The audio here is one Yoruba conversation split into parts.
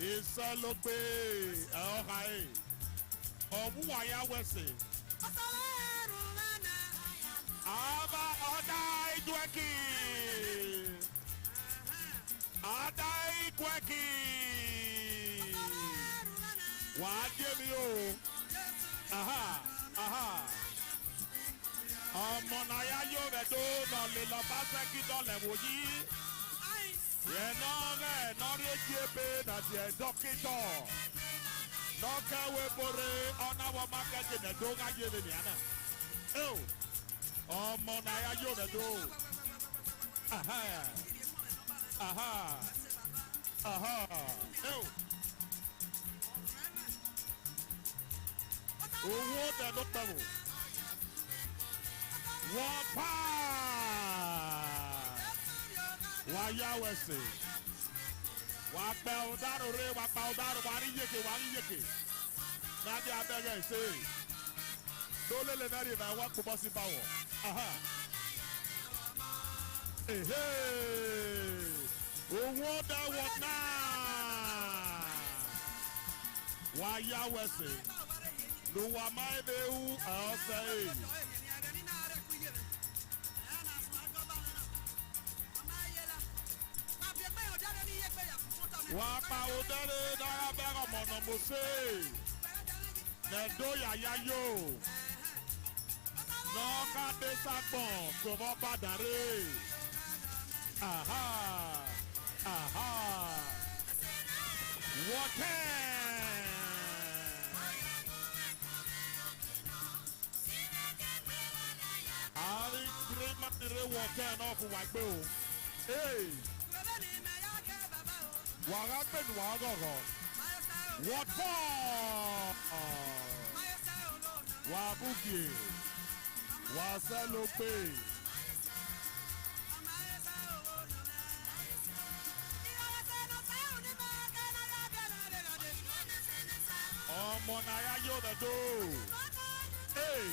Isalope. Okay. Omuwaya Wese. Aba Adai Dweki. Adai Kweki. What give you? Aha. Monaya Yovedo, no little Pasaki Dolewoyi. Yenore, not a jepe, that's a doctor. Doka Webore on our market in the Doga Yediana. Oh, Monaya Yovedo. Aha. Oh. What the doctor? Wapa! Waya Wese. Wapa Udaro Re, Wapa Udaro, Wari Yeke. Nadia Bega say. Dole Lenari, I want to bossy power. Aha. Hey. What now? Waya Wese. No am I there? I'll say. Wapa Udare Darabera Monomose. Nedo Yayo. No Kade Sakon. Komopa Dare. Aha. What? I dream of the water off white bill. Hey. What happened? What for? Wabuki. Wasalope. Monaya Yovedo. Hey.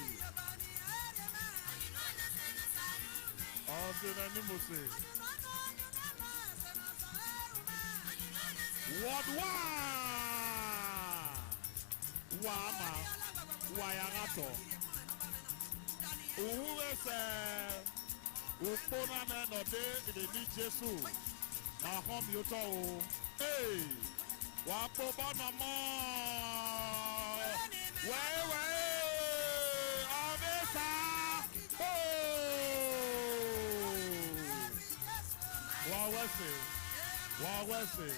What Wama Wayarato Upona no de ni Jesu na hom yoto. Hey, wapo bana mo we avesa. Wawese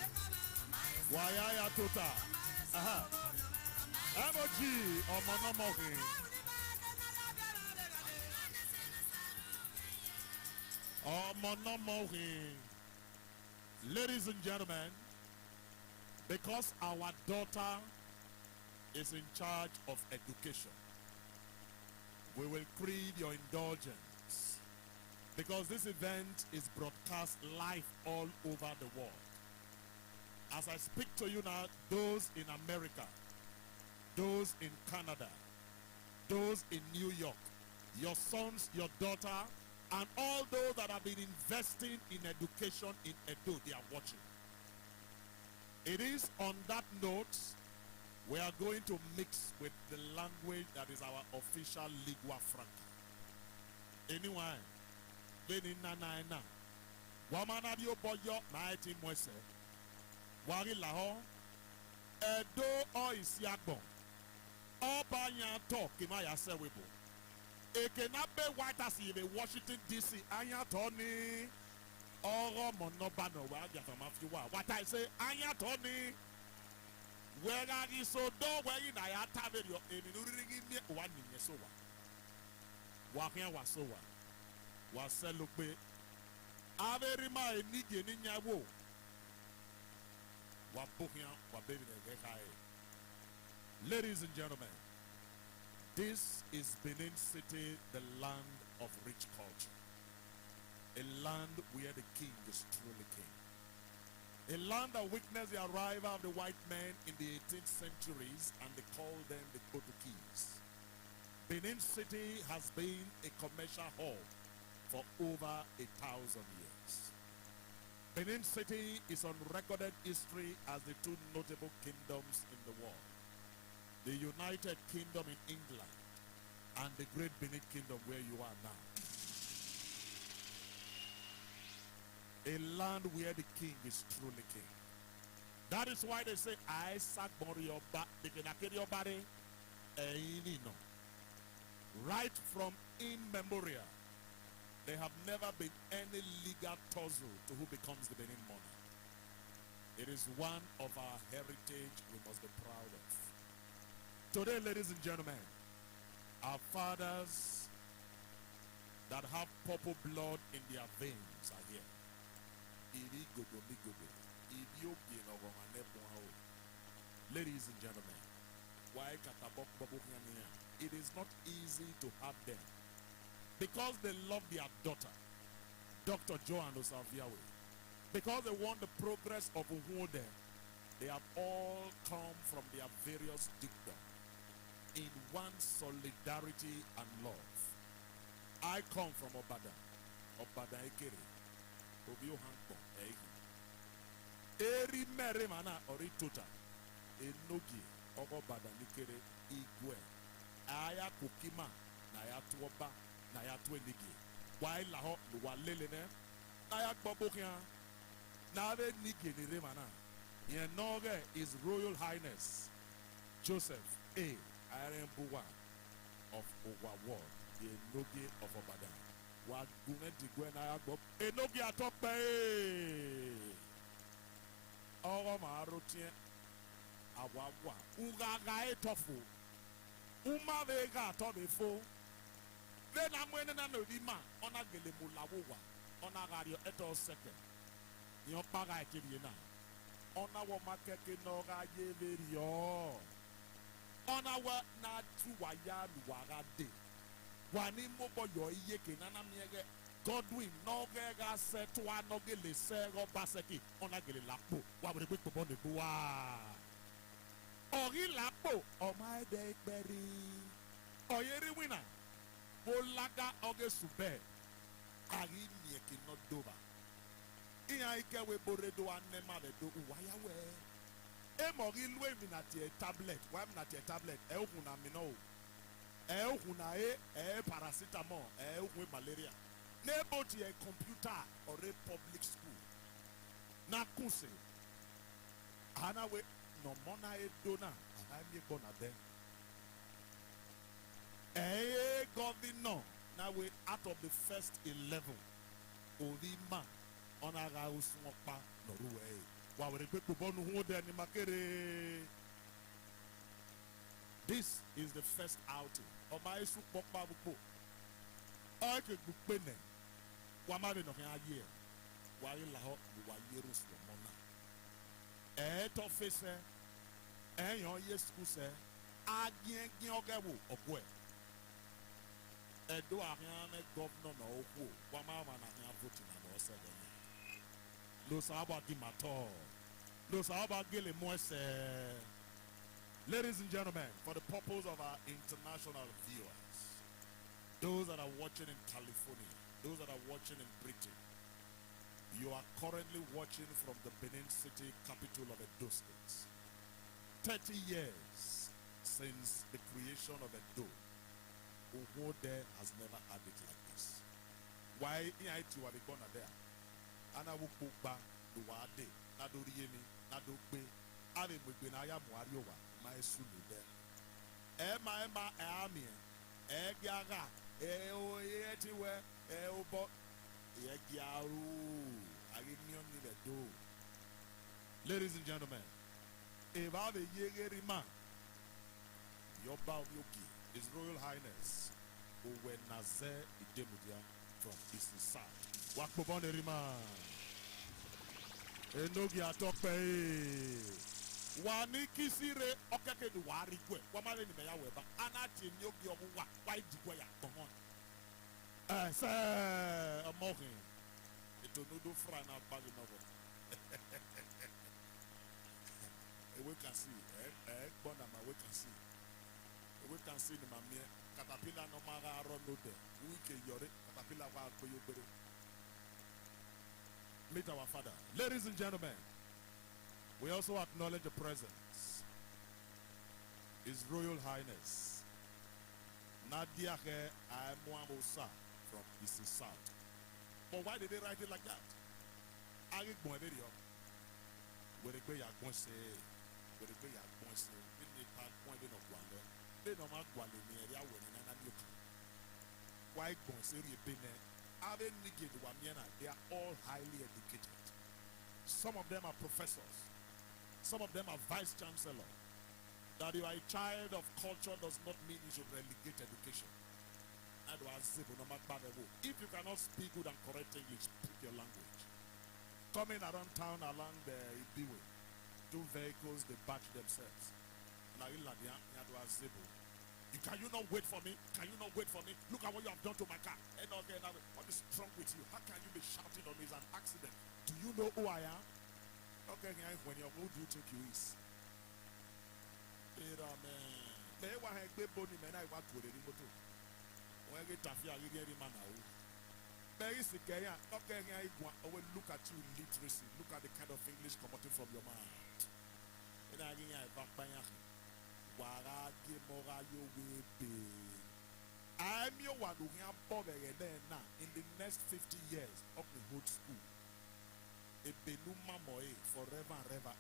Wayaya Tota. Aha. Emoji Omonomohi. Omonomohi. Ladies and gentlemen, because our daughter is in charge of education, we will crave your indulgence. Because this event is broadcast live all over the world. As I speak to you now, those in America, those in Canada, those in New York, your sons, your daughter, and all those that have been investing in education in Edo, they are watching. It is on that note, we are going to mix with the language that is our official lingua franca. Anyway, Beni Nana, Wamanadio Boyo, Mighty Moise, Wari Laho, Edo o Isiakbo, Obanya talk, Kimaya Sewebo, Ekenabe White House in Washington DC, Anya Tony, Oro Monobano, what I say, Anya Tony, where are you so do where in I have your in one in Yesowa, Wakia Wasowa. Waselupe Averima Nigi Ninyawo Wapukia Wabedi. Ladies and gentlemen, this is Benin City, the land of rich culture, a land where the king is truly king, a land that witnessed the arrival of the white men in the 18th centuries, and they called them the Portuguese. Benin City has been a commercial hub for over 1,000 years. Benin City is on recorded history as the two notable kingdoms in the world. The United Kingdom in England and the Great Benin Kingdom where you are now. A land where the king is truly king. That is why they say, Isaac Morioba, right from immemorial, there have never been any legal tussle to who becomes the Benin monarch. It is one of our heritage we must be proud of. Today, ladies and gentlemen, our fathers that have purple blood in their veins are here. Ladies and gentlemen, it is not easy to have them because they love their daughter, Dr. Joan Osaviawe. Because they want the progress of Uhunmwode, they have all come from their various dukedom in one solidarity and love. I come from Obada Ekere, Uhunmwode Ehi. Eri mere mana ori tota, enogi Obada Nikere Igwe, Aya Kukima, Naya Tuoba, Naya Tuenigi, Wai Laho, Lualelene, Naya Bobokia, Nave Niki Niremana. Yenoge is Royal Highness Joseph A. Arembuwa of Uhunmwode, the Enogi of Obada. Wagumenti Gwenaya Bob, Enogi Atope. Oro Marotien Awawa, Ugaga Etofu, Uma Vega Tobefo. Then I'm winning an Odima, Onagele Mulawa, Onagario Eto second. Your Paga Kivina. Onawa Makeke Noga Yeverio. Onawa Natuaya Luagade. Wanimobo Yoyeke Nanamiege. Godwin Nogega Setua Nogele Sego Baseki Onagele Lapo. What would we put on the Bua? Ori Lapo, oh my day, Berry. Oyeri winner. Olaga Ogesube. Ari Mieki not Doba. Iaike we Boredo and Nemaredo. Wayawe. Emori Luemin at a tablet. Why not a tablet? Elhuna Mino. Elhuna paracetamol. Elhue malaria. Nebo to a computer or a public school. Nakuse. Anawe no mona e dona. Anami bona there. Governor. Now we out of the first 11. Olima. Onaga usmopa Norway. Wa we repeat to bonu Uhunmwode ni makere. This is the first outing. Omae su pokpa buko. Oke bukpene. Wamare no kan aye. Wa ilaho wa yerus mona. To face yon yes school se agien ogewo okwe. Edo ariane governor na okwo. Wamama na kan vote na no se den. Lo saba di mato. Lo saba gele moise. Ladies and gentlemen, for the purpose of our international viewers, those that are watching in California, those that are watching in Britain, you are currently watching from the Benin City, capital of Edo State. 30 years since the creation of Edo, Uhunmwode has never had it like this. Why in IT were gonna there? Ana wukba duwade, nado riemi, nado be, ave mwenaya muariowa, maesulu there. Ema ami, egyaga, oyeetiwe, obo, egyaru. Ladies and gentlemen, if I have a yegerima, Yoba Yoki, His Royal Highness, Uwenaze Idemudia from Eastern Side. Wakbobone Rima. Enogi Atope. Waniki Sire Okake du Warikwe. Wamale ni meya weba. Anati Nyogi Omuwa. Why dikwe ya? Come on. Sir, I'm mocking. To no frana bag novel. We can see, bonama we can see. We can see the mamie. Caterpillar no maga run no there. We can yore. Caterpillar wa go yobere. Meet our father. Ladies and gentlemen, we also acknowledge the presence. His Royal Highness Nadia Amosa from East South. But why did they write it like that? Arik Boeverio. Where they go, where they go, they park point in Guale. They don't have Guale near the hour in an new. Why Gonse Bene? Ave Nigid Wamiana, they are all highly educated. Some of them are professors. Some of them are vice chancellor. That you are a child of culture does not mean you should relegate education. If you cannot speak good and correct English, speak your language. Coming around town along the Ibiwe, 2 vehicles, they batch themselves. Can you not wait for me? Can you not wait for me? Look at what you have done to my car. What is wrong with you? How can you be shouting on me? It's an accident. Do you know who I am? Okay, when you're who do you think you is? Look at you, literacy. Look at the kind of English coming from your mind. I'm your one who can bother now in the next 50 years of the whole school. A benuma moe forever and ever.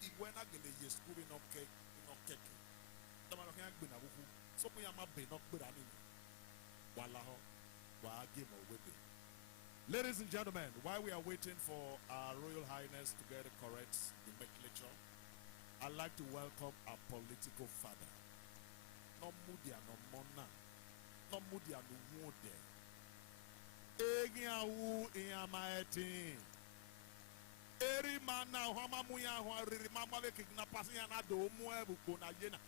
If we're not going to school in okay, the man can't be now. So we are not be not good at it. Ladies and gentlemen, while we are waiting for our Royal Highness to get the correct nomenclature, I'd like to welcome our political father. No Mudia, no Mona, no Mudia, no Wode. Egiawu Iamaetin. Eri mana hama muya ho riri mama ve kidnappers yana do mu ebuko na yena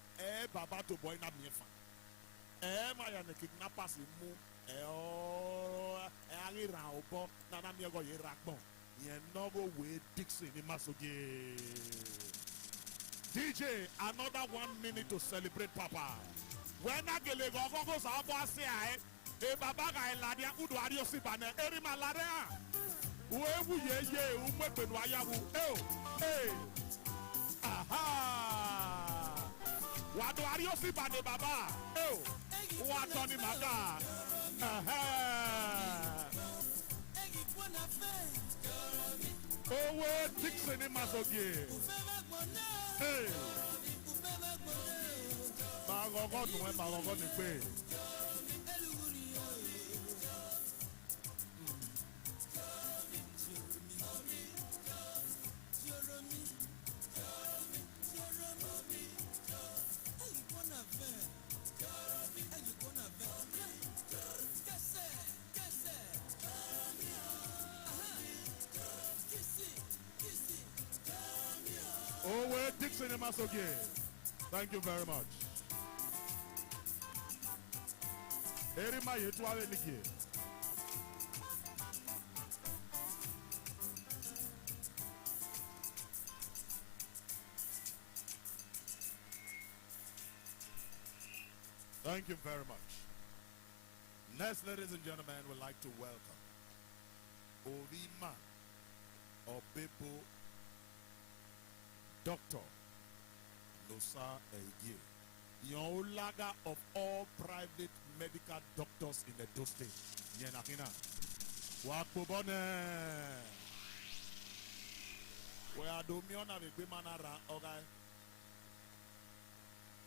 baba to boy na miefa ma ya ne kidnappers mu ari ra obo na na miego ye rakbon yen no go we Dixon in Masoge. DJ, another 1 minute to celebrate Papa. When I get a go sa bo ase e baba ga eladia udu ario sibane eri malarea. Uewu ye umwepe no ayawu. Aha. Wado ario sibane baba. Wato ni maga. Aha. Owe Dixon in Masoge. Magogo ni pe. Owe Dixon in Masoge. Thank you very much. Erima yetuale niki. Thank you very much. Next, ladies and gentlemen, we'd like to welcome Orima Obebo Dr. Nosa Egie, Yonlaga of all private medical doctors in the state. Yenakina. Wakubone. We are domion avec Bimanara, okay?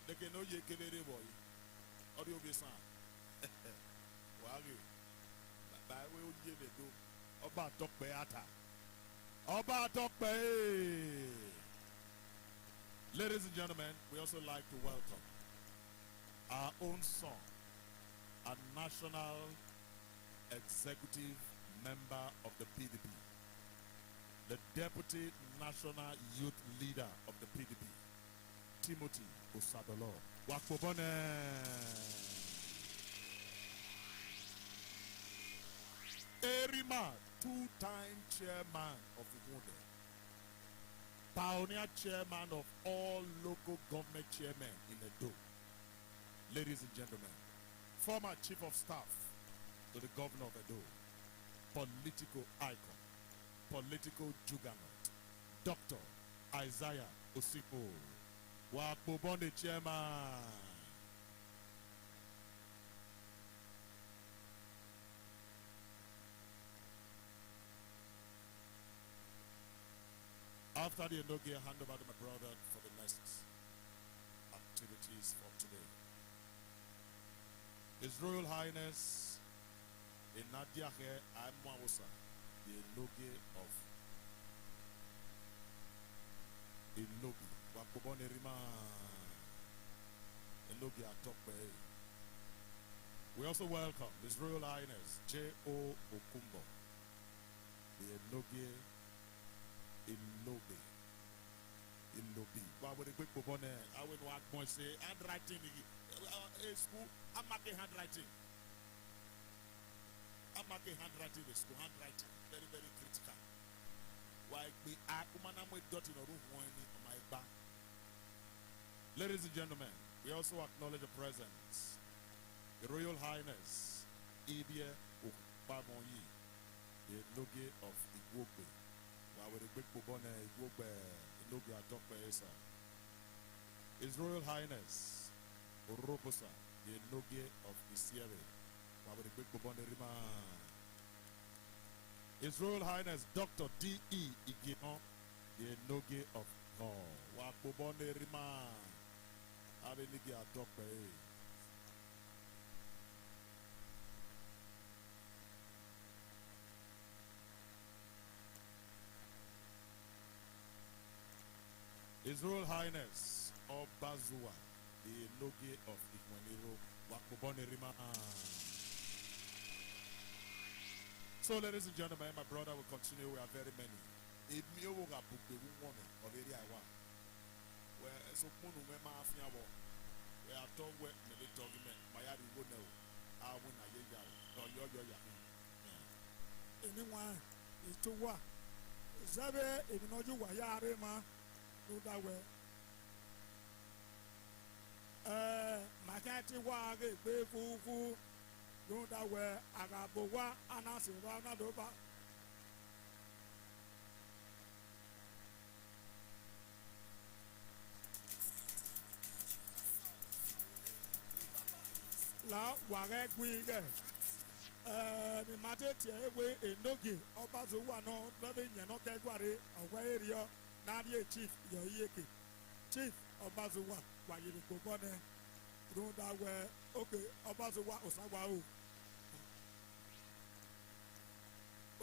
They can know you kevere boy. Audio Bissan. Wagi. By way you give it to Oba Tok Beata. Oba Tok Be. Ladies and gentlemen, we also like to welcome our own son, a national executive member of the PDP, the deputy national youth leader of the PDP, Timothy Osadolo. Wakobone. Erima, 2-time chairman of Uhunmwode. Pioneer chairman of all local government chairmen in Edo. Ladies and gentlemen, former chief of staff to the governor of Edo, political icon, political juggernaut, Dr. Isaiah Osiko. Wakbobonde chairman. After the inaugural, hand over to my brother for the next activities for today. His Royal Highness Enadiahe Amwawosa, the Enoge of Enogi, Wakobone Rima Enogi Atokpe. We also welcome His Royal Highness J.O. Okumbo, the Enoge Enobi. Enobi. Why would a quick bobone? I would walk more say handwriting. School, I'm making handwriting. I'm making handwriting in school. Handwriting. Very, very critical. Why we are dot in a room on my back. Ladies and gentlemen, we also acknowledge the presence, the Royal Highness Ibie Ukpamonyi, the Enoge of Igwogbe. Why would a quick bobone Igwogbe Enoge Atokpe Esa? His Royal Highness Oroposa, the Enoge of Isiere. His Royal Highness Dr. D.E. Igion, the Enoge of Wakobone Rima. Abenigi Atokpe. His Royal Highness Obazua, the Enoge of Ikwaniro, Wakobone Rima. So, ladies and gentlemen, my brother will continue. We are very many. If you will have booked the woman of area I want, where so Munu Mafia, where I told where the document, my yard will know. I win a year or your. Anyone is to what? Zabe, if you know you were Yarema, do that way. Makati wage befufu do that way agabowa anasi rana doba la wage gwige mi mate tie ewe enogi obazuwa no bebe nyeno kegware owa area na die chief yo yeke chief obazuwa wa yiri ko bone do that way okay obazuwa osawa o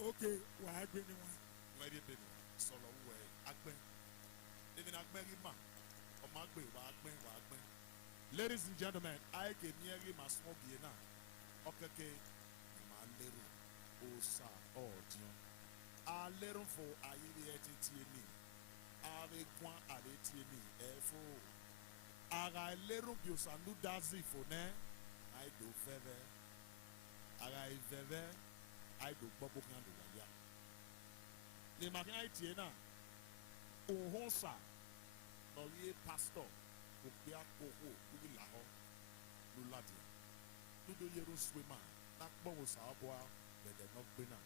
okay wa agbe ni wa Where you been? Solo way. Agbe. Even Agbe ma. O magbe wa agbe. Ladies and gentlemen, I can near my small giena. Okay, my little osa audio. A little for a yeti. Avec moi à l'étienne, faut à l'ero biosandu dazi fone, I do fever, I fever, I do bubble candle. Les mariés tiennent au honsa, dans les pasteurs, au Pia Koko, ou Laho, nous l'a dit. Nous de Yeruswima, n'a pas au savoir, mais de notre bena.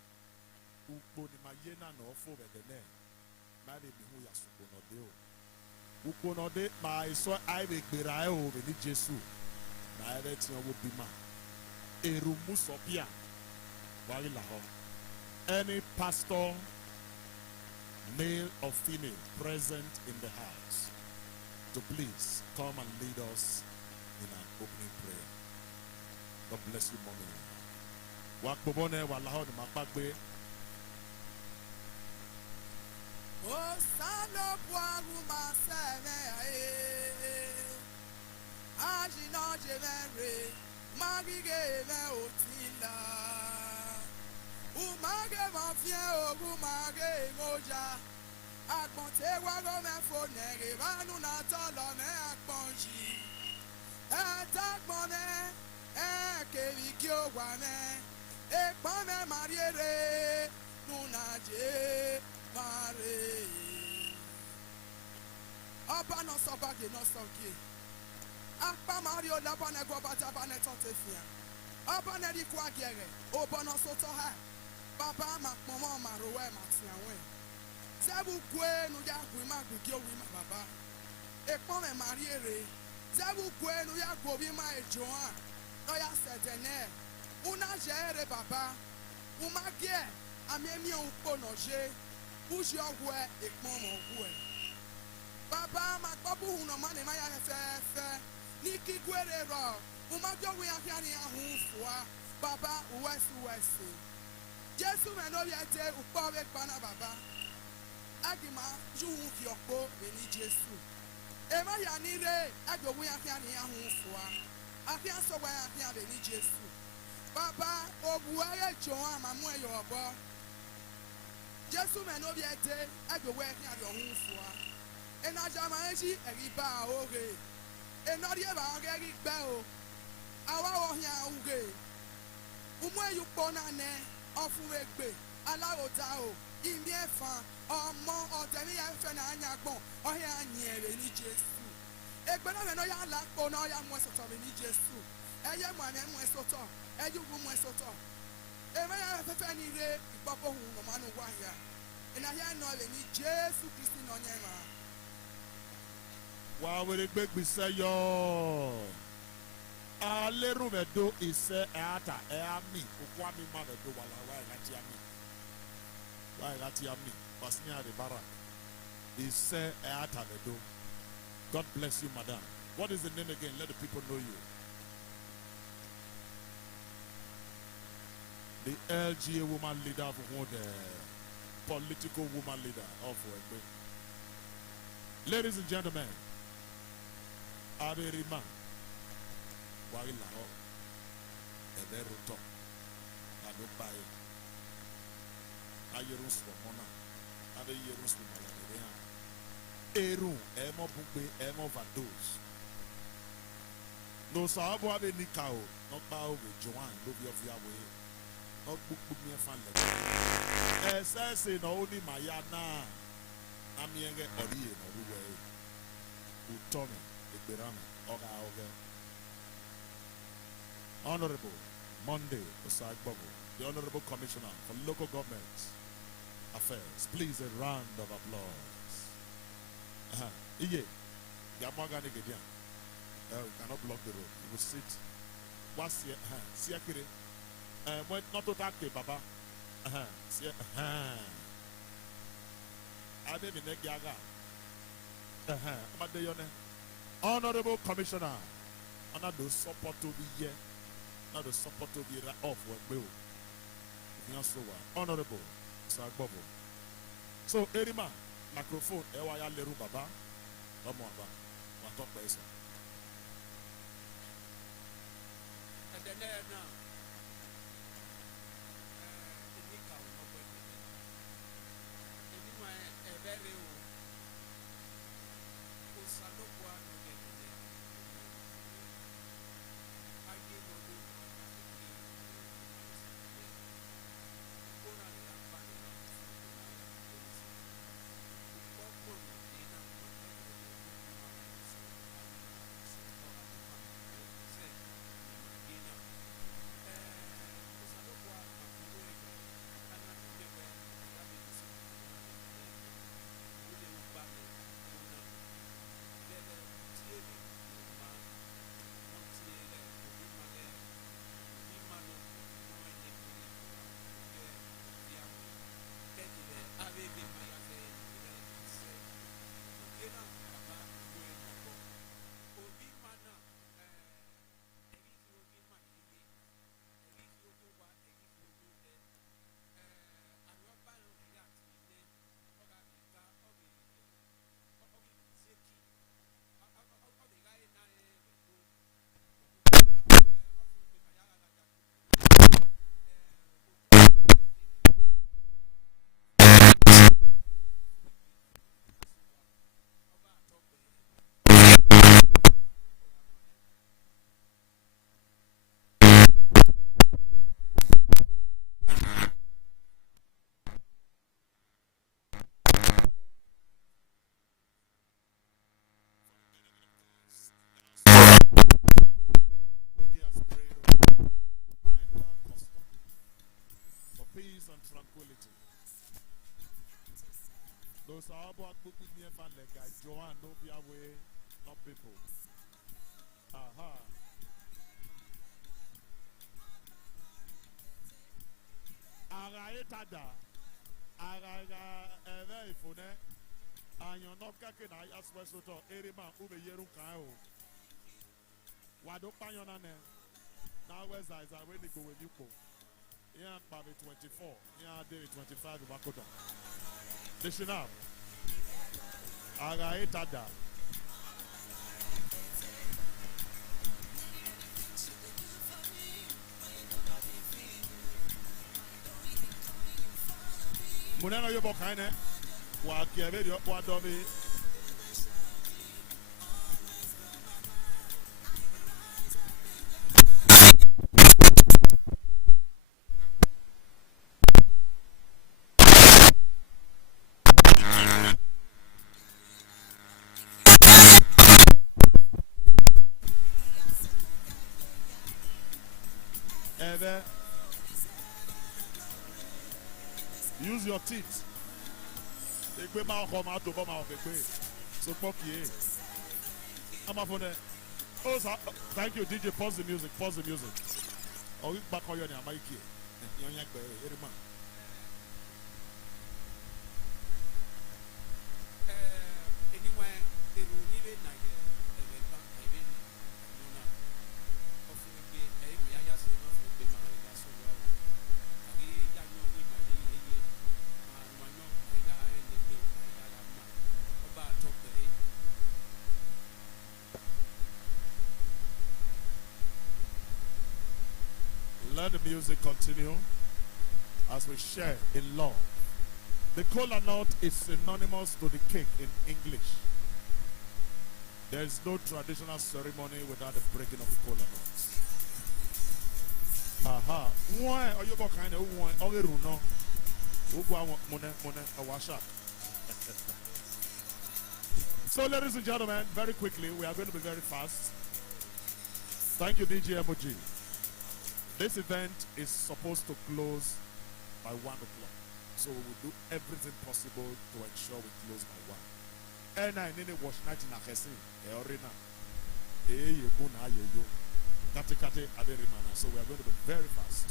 Ou pour les mariés n'a pas faux, mais de l'air. Bihu ya sukonode o ukonode ma iso aibe gbera e o beni Jesu na ebe ti owo bima erumu sopia wari la ho. Any pastor, male or female, present in the house, to please come and lead us in an opening prayer. God bless you, mommy. Wakbobone wa la ho ni mapagbe. O sano poagu masene ajino jemere magige me otila umage mafie ogu mage moja akponte wago me fonere banu na tolo me akponji etakpone kevi kyo wane ekpone mariere nunaje Mare. Apa no sobage no sogi. Apa Mario laba ne go bata ba ne totefia. Apa ne di kwa gere. Obo no soto ha. Papa makmomo marowe matiawe. Zebu kwe no ya kwe ma gugyo wi ma baba. Ekpo me mariere. Zebu kwe no ya gobi ma ejoa. No ya setene. Una jere baba. Uma gie amiemi ukpo noje. Uji ogwe ekpo mo ogwe. Baba makpobu huno mane ma ya fefe. Niki gwere ro. Uma gyo wi afiani ahufua. Baba uwesi. Jesu me no yete ukpo we pana baba. Agima juhu fi okpo beni Jesu. Ema ya nire agbowu ya kia ni ahunfua. Akia so wa ya kia beni Jesu. Baba obuare joa mamu e yobo. Jesu me no biete agbowu ya kia ahunfua. Ena jama eji eriba oge. Enori eba oge ri gbe o. Awa wo hia uge. Umu e yupo na ne ofu egbe. Alawo ta o. Imi efan ọmọ ọtẹmi ya fẹ na anya gbọn ọhẹ anyẹrẹ ní Jésù ẹgbẹ náà mẹnu ya lakpo náà ya mú ẹsọtọ mi ní Jésù ẹyẹ mú àmì ẹmú ẹsọtọ ẹyúgbù mú ẹsọtọ ẹmẹ ya fẹfẹ ní ire ìgbọpọ hùn nọmánu wáyà ìnáyà náà rẹ ní Jésù Kristi náà nyẹ mà. Wà á wẹrẹ gbẹgbẹsẹ yọ alérùmẹdó ìṣe ẹ àtà ẹ àmì òkú àmì má mẹdó wà láwá ẹ láti àmì wà ẹ láti àmì. He said, God bless you, madam. What is the name again? Let the people know you. The LGA woman leader of the political woman leader of Wembe. Ladies and gentlemen, Aberima, Wailaho, Ederuto, Adubai, Ayerus Mona. Ade Yerus Eru, Emo Bugbe, Emo Vados. No Sabo Abe Nikao, not Bao with Joanne, Lobby of Yahweh, not Book me a fan. Essay no only Mayana, Amienge Ori, no way. Utone, Eberame, Oga Oga. Honorable Monday, Osai Bobo, the Honorable Commissioner for Local Governments Affairs. Please, a round of applause. Iye, Yamagani Gedian. We cannot block the road. You will sit. What's here? Siakire. When not to talk to Baba. Honorable Commissioner. Honor the support to be here. Not the support to be off when we Honorable. So, Erima, microphone, Ewaya Leru Baba, Omoaba, Matok Besa. And then now, Nika will not wait. Anyway, a very Usanokwa no get there. I give you Sabo could be near fan like Joan, no be away, not people. Aha. Araetada. Eve ifune. Anyon no kake na ya swesoto. Erima ube yeru kao. Wado panyonane. Now where's Isaiah when they go with you? Yeah, Baby 24. Yeah, David 25 Bakoda. Listen up. Araetada. Munana yobo kaine. Wa kiebe yo kwa dobi. Use your teeth. So oh, thank you, DJ. Pause the music. Pause the music. Oh, back on your name. Let the music continue as we share in love. The kola nut is synonymous to the cake in English. There is no traditional ceremony without the breaking of the kola nut. Aha. Why are you kind of one? So, ladies and gentlemen, very quickly, we are going to be very fast. Thank you, DJ Emoji. This event is supposed to close by 1 o'clock. So we will do everything possible to ensure we close by 1. And I need to watch night in a casino. So we are going to be very fast.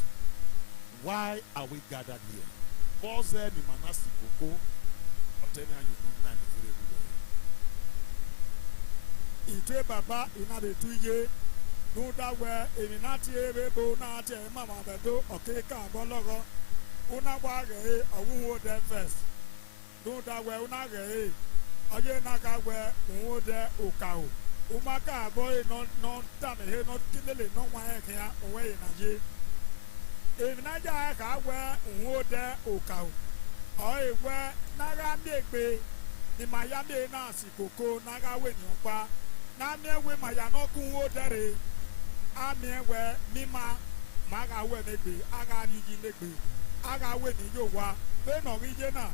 Why are we gathered here? Ite baba inabe tuye. No that where in Nati Ebo Nati Mama Bedo, okay, Bologo, Unawage, Uhunmwode First. No that where Unage, Ayenaka where Uhunmwode Ukao. Umaka boy, non done here, not killing, no one here, away in a year. If Naja where Uhunmwode Ukao, or where Naga Big in Miami Nasi Coco, Naga Winyopa, Namia with my Yanoku. Ame we mima maga we negbe aga rigi negbe aga we ni yo wa be no rije na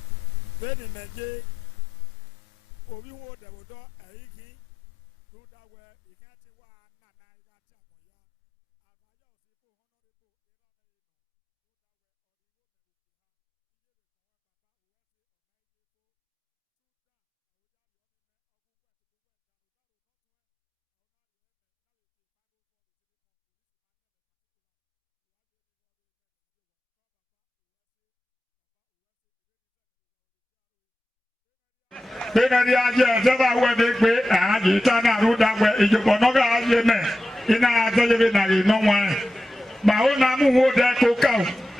be ni meje obi wo de wodo eiki do da we ikati wa na na igati Benadi aje zeba we be aji tana ruda we ijobo no ga aje me ina aje na ri no wan ba o na mu wo de ko ka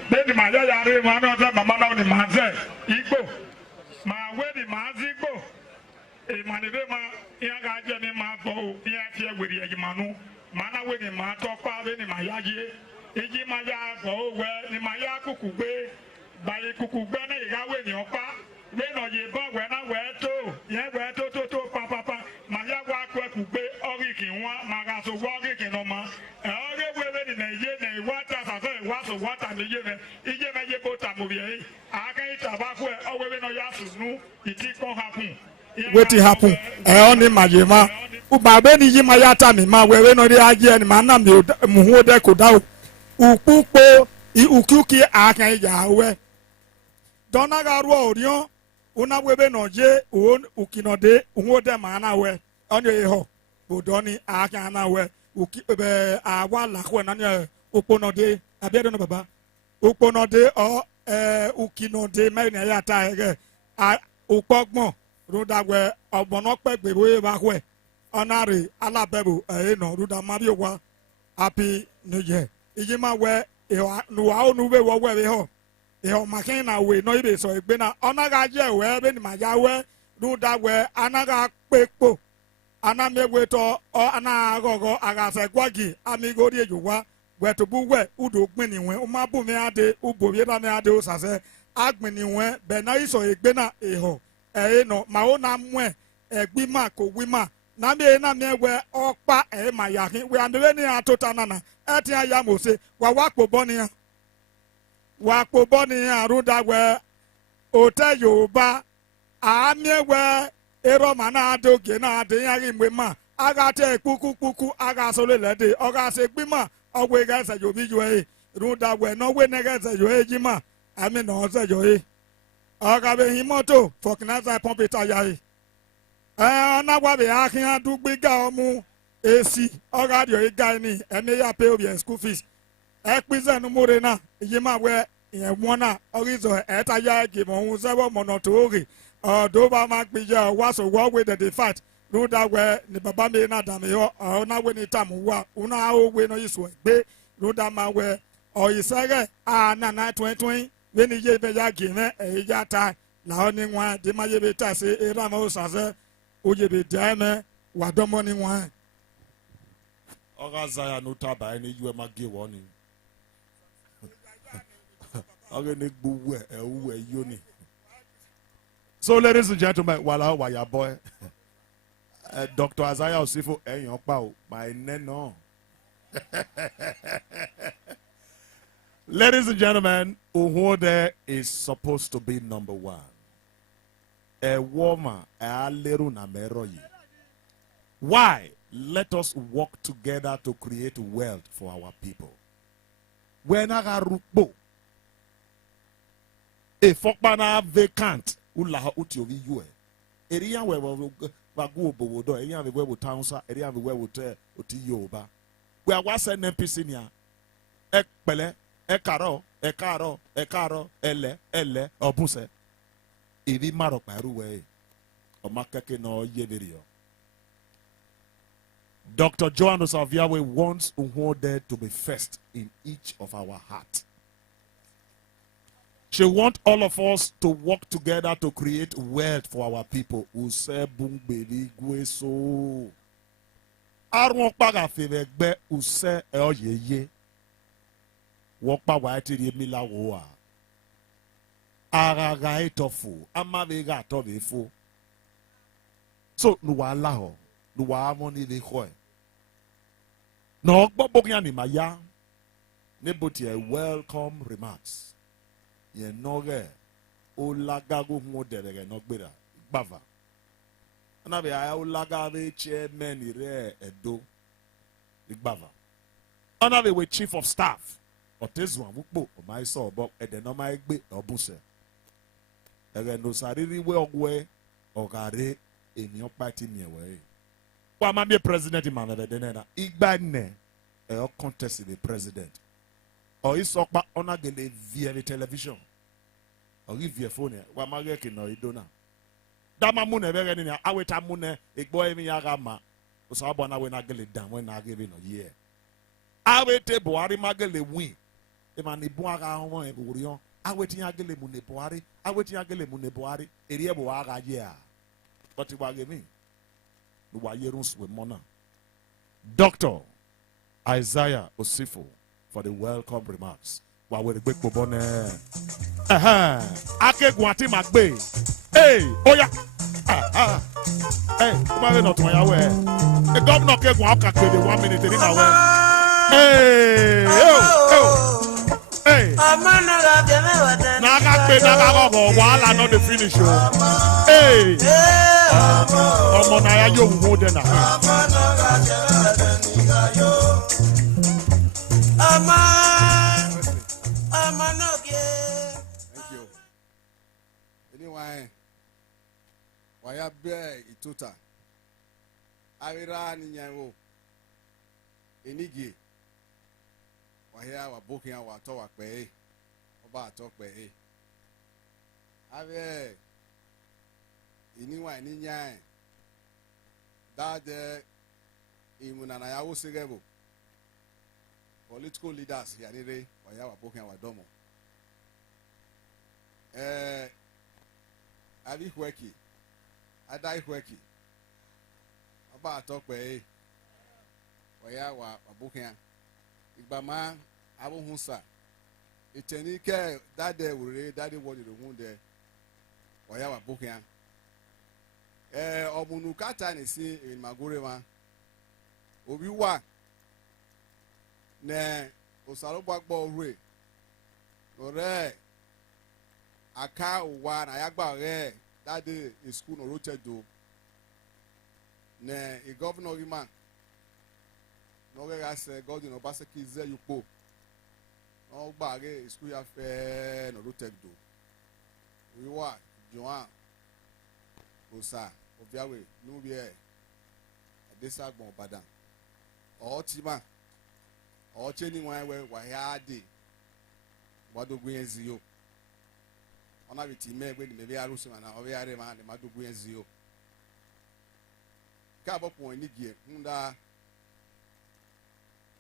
be ni ma ya ya re ma no ze mama na ni ma ze igbo ma we ni ma zi igbo e ma ni be ma ya ga aje ni ma bo ya fi egweri ejima nu ma na we ni ma to pa be ni ma ya je eji ma ya bo we ni ma ya kuku gbe ba ye kuku gbe na iga we ni opa we no ye ba we na we to ye we to papa ma ya wa ku gbe ori ki won ma ga so wo ri ki no ma e ori we ni na ye na water sa so wa so water ni ye me ije me ye bota mo bi e aka ita ba ku e o we no ya sunu iti kon happen wetin happen e oni majema u ba be ni yi ma ya ta mi ma we no ri aje ni ma na mi Uhunmwode ko da upupo i ukuki aka ya we dona ga ru orion una webe no je on ukinode unwode mana we onye eho bodoni aka na we uki be awa la ko na ne uponode abiado no baba uponode o ukinode me ne ya ta ege upogbon rudagwe ogbono pegbe we ba we onare alabebu no ruda mari wa happy new year ijima we nuwa onu be wo we ho eho makina we no ibe so egbe na onaga je we be ni maja we ruda we anaga pepo anamegwe to anagogo agase gwagi amigori ejuwa we to bu we udo gbin ni we o ma bu mi ade ubo bi ba mi ade o sase agbin ni we be na iso egbe na eho no ma o na mu egbi ma ko wi ma na me we opa ma ya hin we ambe ni atota nana eti aya mo se wa po boni ya ruda we ote yoba amie we ero mana adoge na ade ya ri ma aga te kuku aga so le de oga se gbi ma ogwe ga se yo bi jo ruda we no we ne ga se yo eji ma ami no se yo oga be hin moto fokina sa pompe ta ya na gwa be akin adugbe ga omu esi oga dio iga ni eme ya pay obi school fees ekpize nu more na yima we yen wona orizo eta ya ge mo hun sebo mono to ori do ba ma gbija wa so wo we the fight no da we ni baba me na da me yo na we ni tam wa una o we no iso gbe no da ma we o isere na 2020 we ni ye be ya ge ne e ya ta la oni nwa de ma ye be ta se era ma o sase o ye be da me wa do mo ni nwa oga zaya no ta ba ni you ma ge woni oga ni gbu we e yoni. So, ladies and gentlemen, while your boy, Dr. Isaiah Osifo, my neno. Ladies and gentlemen, Uhunmwode is supposed to be number one. A woman, a little nameroyi. Why? Let us work together to create wealth for our people. When I rupo, a fokbana vacant. Ulaha uti ovi yue. Eriya we wagu obowodo. Eriya we wo townsa. Eriya we wo te oti yoba. We are wase NPC niya. Ekpele, ekaro, ele, obuse. Ivi marok paru we. Omakake no yeverio. Dr. Joan Osaviawe wants Uhunmwode to be first in each of our hearts. She wants all of us to work together to create wealth for our people. Use bungbeli gueso. Arwon paga fevegbe use eoyeye. Wokpa waitiri mila woa. Araga etofu. Amavega atovefu. So nuwa laho. Nuwa amoni vekoe. No okbo bogyan maya. Neboti a welcome remarks. Ye noge o lagago modere no gbera gbava ana be o lagave chairman ire edo gbava ana be with chief of staff otezu amukpo o mai so obo ede no mai gbe obuse ere no sariri we ogwe ogare eniyan party mi ewe wa ma be president man be de na igba ne e contest the president o isokpa ona gele via television or give your phone wa mageke no idona dama mune be ni aweta mune egbo emi yaga ma so abona we na gele dan when na give no year awete Buhari magele win e ma ni bu aga won e burion aweti agele mune Buhari aweti agele mune Buhari eri e bo aga year but wa give me no wa yerun we mona Dr. Isaiah Osifo for the welcome remarks. Wa we gbe pobo ne akegun ati magbe oya ma we not ya we e governor kegun aka kede 1 minute ni na we na aka pe na ka go wahala no dey finish o omo na ya yo Uhunmwode na Thank you. Anyway, waya be itota awira ni nyanwo enigi waya wa bokia wa to wa pe oba to pe ave iniwa ni nyan dade imuna na ya wosegebo political leaders yanire waya wa bokia wa domo abi hweki adai hweki oba to pe waya wa bokia igbama abuhunsa itenike dade wure dade wodi runde waya wa bokia obunu kata ni si in magorema obi wa ne osaro gbagbo ore ore aka wa na yagba re dade school no rotate do ne a governor man no ga se godin obaseki ze yupo no gba re school ya fe no rotate do we wa joan osa obiawe no bi e adesa gbon badan o tima o cheni wan we wa ya de wadogun ezio ona biti me gbe ni me bi arusu na o bi are ma ni madogun ezio ka bo pon ni gie nda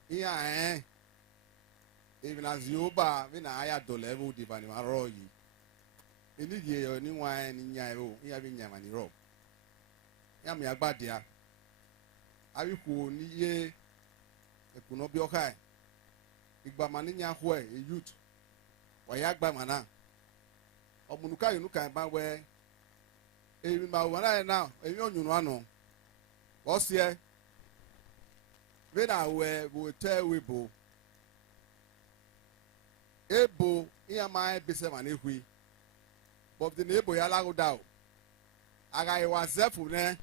iya even as you ba we na aya do level di ba ni ma ro yi eni gie yo ni wan ni nya ro iya bi nya ma ni ro ya mi agbade a abi ku ni ye ekuno bi okai igba ma ni nya ho e youth wa ya gba mana omunuka yunuka ba we emi ma wana na emi onyunu ano osie we na we bo te we bo ebo iya ma bese ma na ehui but the ebo ya lago dawo aga iwa zefu ne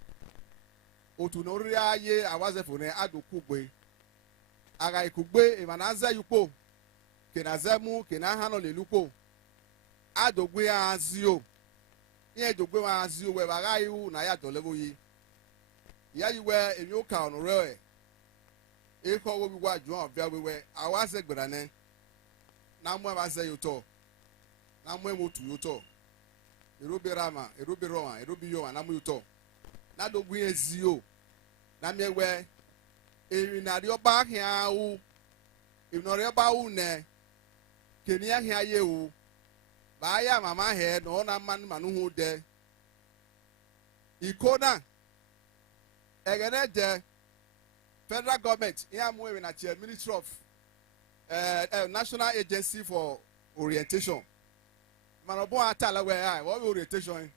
otu no ri aye awazefu ne adokugbe aga ikugbe e ma na za yupo ke na zemu ke na ha no lelupo adogwe azio ihe dogwe azio we baga iwu na ya dolevo yi ya yiwe emi oka onore e ko wo bi wa ju an bia wewe awaze gbera ne na mu abaze yoto na mu emotu yoto erobi rama erobi roma erobi yo na mu yoto na dogwe ezio na mewe eri na ri oba ahia wu inori oba wu ne keni ahia ye wu baya mama he no na manu hu de ikona egene de federal government ya mu we na chair ministry of national agency for orientation manobo atala we ai wo orientation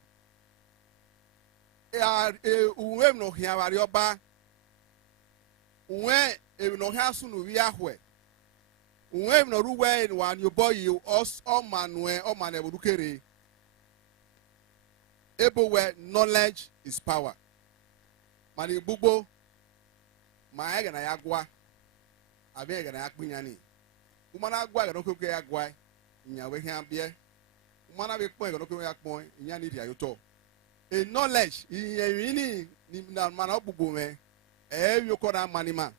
uwe no hia wari oba uwe no hia sunu wi ahwe uwe no ruwe wa ni boy os o manwe budukere ebo we knowledge is power mani gbugbo ma ega na yagwa abi ega na yakpinya ni umana agwa ega no kweke yagwa nya we hia bie umana be pon ega no kweke yakpon nya ni dia yoto a knowledge iye ni na mana ogbugbo me yoko na manima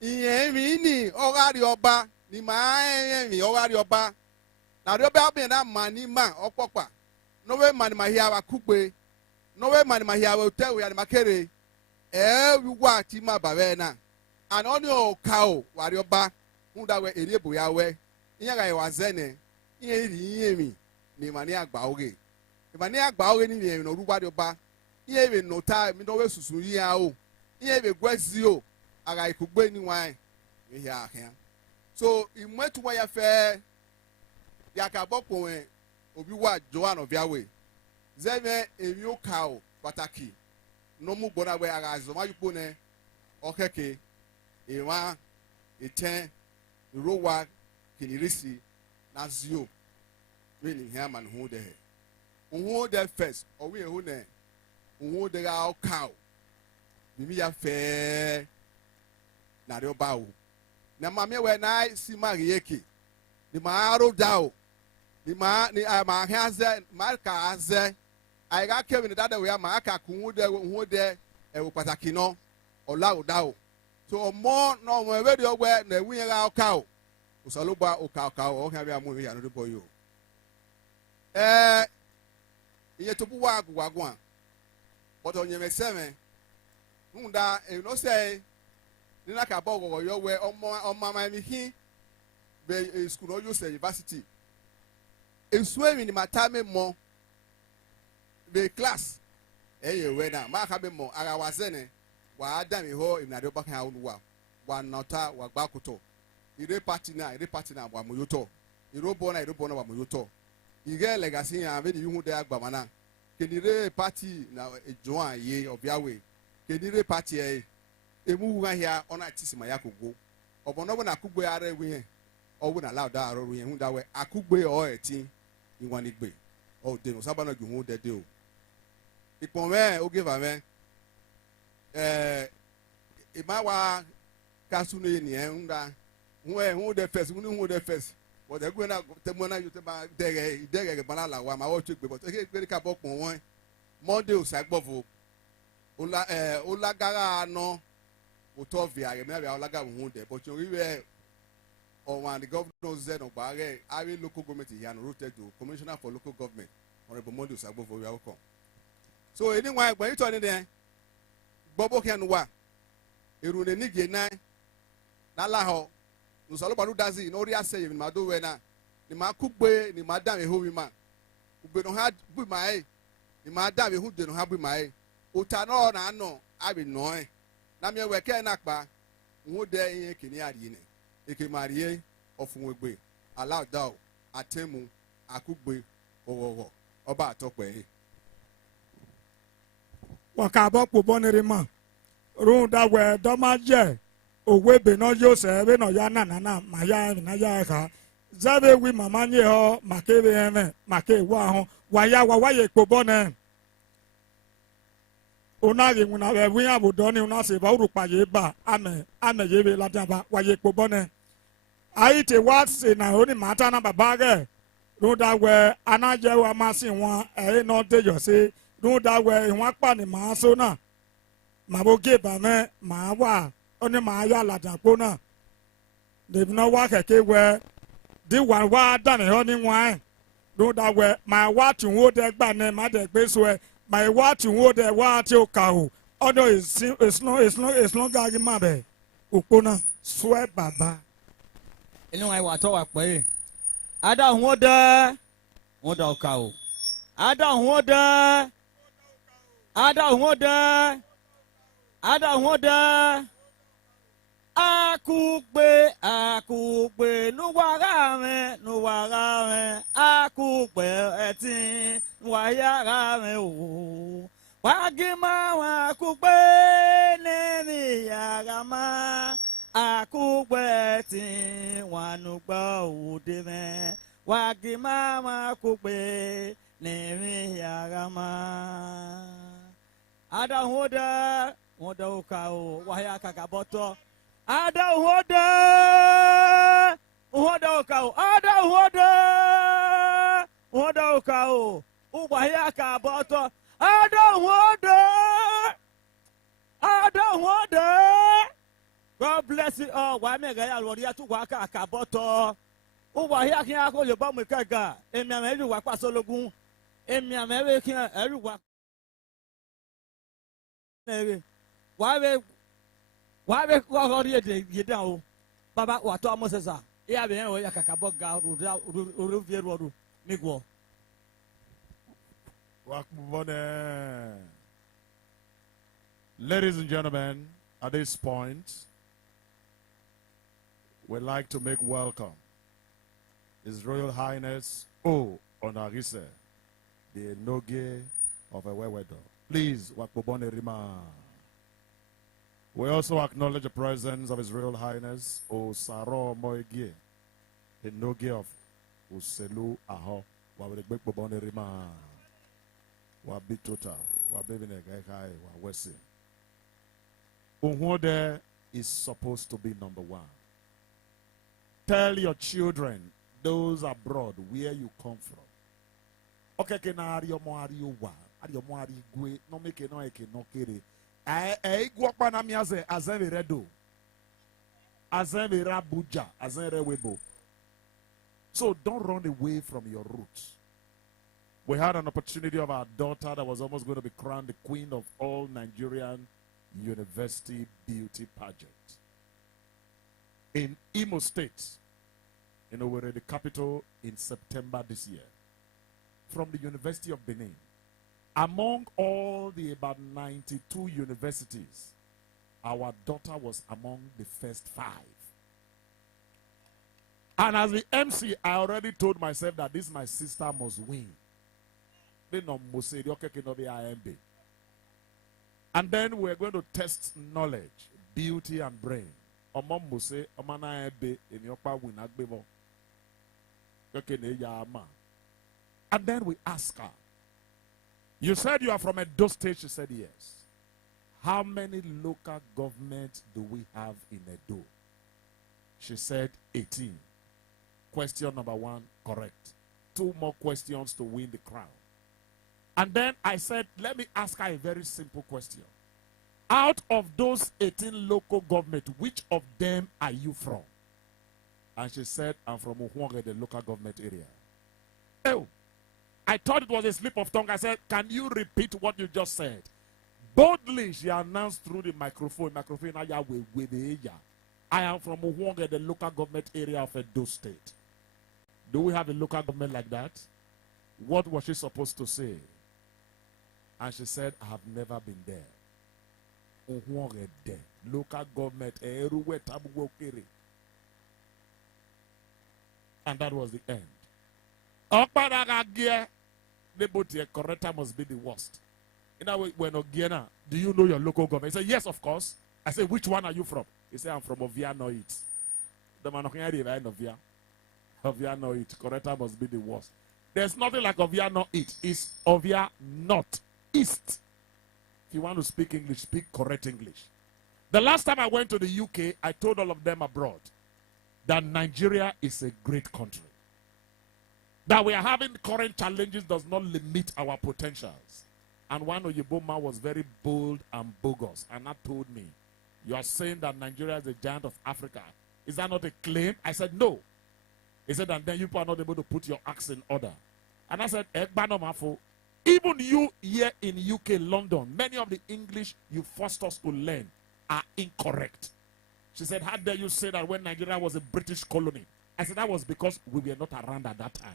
iye ni ogari oba ni ma mi ogari oba na ri oba be na manima opopa no we manima hia wa kugbe no we manima hia wa tewe ya makere wi wa ti ma ba we na and oni o kao wari oba hunda we eri ebo ya we iya ga wa zene iye ri iye mi ni mani agba oge mani agba oge ni mi no ruwa ri oba iye we no ta mi no we susu yi a o iye we gwezi o aga ikugbe ni wan we hia ahia so imwetu wa ya fe ya ka bokun e obi wa Joan Obiawe zeme emi o kao pataki no mu gbona we aga azoma yupo ne okeke ewa eten rowa kinirisi na zio we ni hia man hu de Uhunmwode First o we hu ne Uhunmwode ga o kao bimi ya fe na re oba o na mame we na si magiyeke ni ma aro dao ni ma haze ma ka haze I got Kevin that way. My aka who there patakino or loud out. So more no radio where the winner out cow. Usaluba o cow or have a movie and boy you. Yet to wagwan. But on your 7, Munda, you know, say, Ninaka Bogo or your way on my he be school use university. In swimming in my time more the class. Hey, when I mark have more, I was in it. Why damn you ho in Nadoba Haunwa, one nota, Wabakuto. You party now, Wamuyoto. You robona, you robona, Wamuyoto. You get legacy and very you there, Bamana. Can you party now a join ye of Yahweh? Can you party a move here on a Tisimayako go? Or when I could be out of way, or when allow that or we that way, I could be or a team in one big bay. Oh, they was about to hold that deal. It won't give a man. If my wa Casuni in the end, who the first, who the first. But they're going to the money you take a banana while my old trick, but okay, very cabok one. Monday, Sagbovo. Ola Gara no, Utovia, maybe Olaga wounded, but you were on the governor Zen of Barre, I will local government here and routed to Commissioner for Local Government, Honorable Monday Sagbovo, welcome. So, anyway, when you turn in there, Bobo can wa. Irun the nigga nine. Nalaho. Nusaloba does it. No, they are saying, Maduena. The Makube, the Madame Huvima. Who don't have with my the Madame who don't have with my Utano, I know, I will know. Namia Weke Nakba, who there in Kenyadine. Eke Marie of Webe. Allow thou, Atemu, Akube, or Oba Tokwe. Wakabo Kubonerima. Runda where Domaje. Owebe no Jose, no Yana, Maya, Nayaka. Zabe wi mamanye ho, Makebe eme, Make waho, Waya Waye Kobone. Unagi Munabe, we have done Unasi, Baurupa Yeba, Ame Yebe Lataba, Waye Kobone. I eat a what's in a only matana babage. Runda where Anaja Masi one, no day you say. Runda where in Wakani Masona. Maboge Bame, Mawa. Only Maya Latapona. They've no work a where the one word done a honey wine. Do that way, my watching wood egg banner, my deck base way, my watching wood a watch your cow. Oh no, it's not gagging my bay. Ukona, sweat baba. Anyway, what I play. I don't water, water cow. I don't water. I don't water. I don't water. Akugbe, nuwarame, akugbe eti, nwayarame o. Wagima wakugbe, nemi yarama, akugbe eti, wanugba udeme. Wagima wakugbe, nemi yarama. Ada hoda ukao, wahya kakaboto. Ada hoda ukao, ubahya kaboto. Ada hoda. God bless you all. Why me gaya alworiya tu waka kaboto. Ubahya kin ako le ba mu kaga. Emi ameru wa pa sologun. Emi ameru kin eru wa. Why we go already the down? Baba, what Thomas says, yeah, we have a Kakaboga, Ruviero, Miguel. Ladies and gentlemen, at this point, we'd like to make welcome His Royal Highness O Onarise, the Noge of Ewewedo. Please, Wakbobone Rima. We also acknowledge the presence of His Royal Highness Osaro Moegie, the Noge of Uselu Aho, Wabekbobone Rima, Wabitota, Wabevinegai, Wawesi. Uhunmwode is supposed to be number one. Tell your children, those abroad, where you come from. Okay, kenario moario wa. Adiomwari Gwe, no make no eke no kere. Guapa na miaze, Azen Redo. Azen Rabuja, Azen Rewebo. So don't run away from your roots. We had an opportunity of our daughter that was almost going to be crowned the queen of all Nigerian university beauty pageant. In Imo State, in Owerri, the capital, in September this year. From the University of Benin. Among all the about 92 universities, our daughter was among the first 5. And as the MC, I already told myself that this my sister must win. And then we're going to test knowledge, beauty, and brain. And then we ask her, you said you are from Edo State? She said yes. How many local governments do we have in Edo? She said 18. Question number 1, correct. 2 more questions to win the crown. And then I said, let me ask her a very simple question. Out of those 18 local governments, which of them are you from? And she said, I'm from Uhunmwode, the local government area. Oh, I thought it was a slip of tongue. I said, can you repeat what you just said? Boldly, she announced through the microphone. I am from Uhunmwode, the local government area of Edo State. Do we have a local government like that? What was she supposed to say? And she said, I have never been there. Uhunmwode, local government. And that was the end. The corrector must be the worst. In that way, when Ogiena, do you know your local government? He said, yes, of course. I said, which one are you from? He said, I'm from Ovia Noit. The man of Ovia. Ovia Noit. Corrector must be the worst. There's nothing like Ovia Noit. It's Ovia North East. If you want to speak English, speak correct English. The last time I went to the UK, I told all of them abroad that Nigeria is a great country. That we are having current challenges does not limit our potentials. And one Oyibo man was very bold and bogus. And that told me, you are saying that Nigeria is the giant of Africa. Is that not a claim? I said, no. He said, and then you are not able to put your acts in order. And I said, even you here in UK, London, many of the English you forced us to learn are incorrect. She said, how dare you say that when Nigeria was a British colony? I said, that was because we were not around at that time.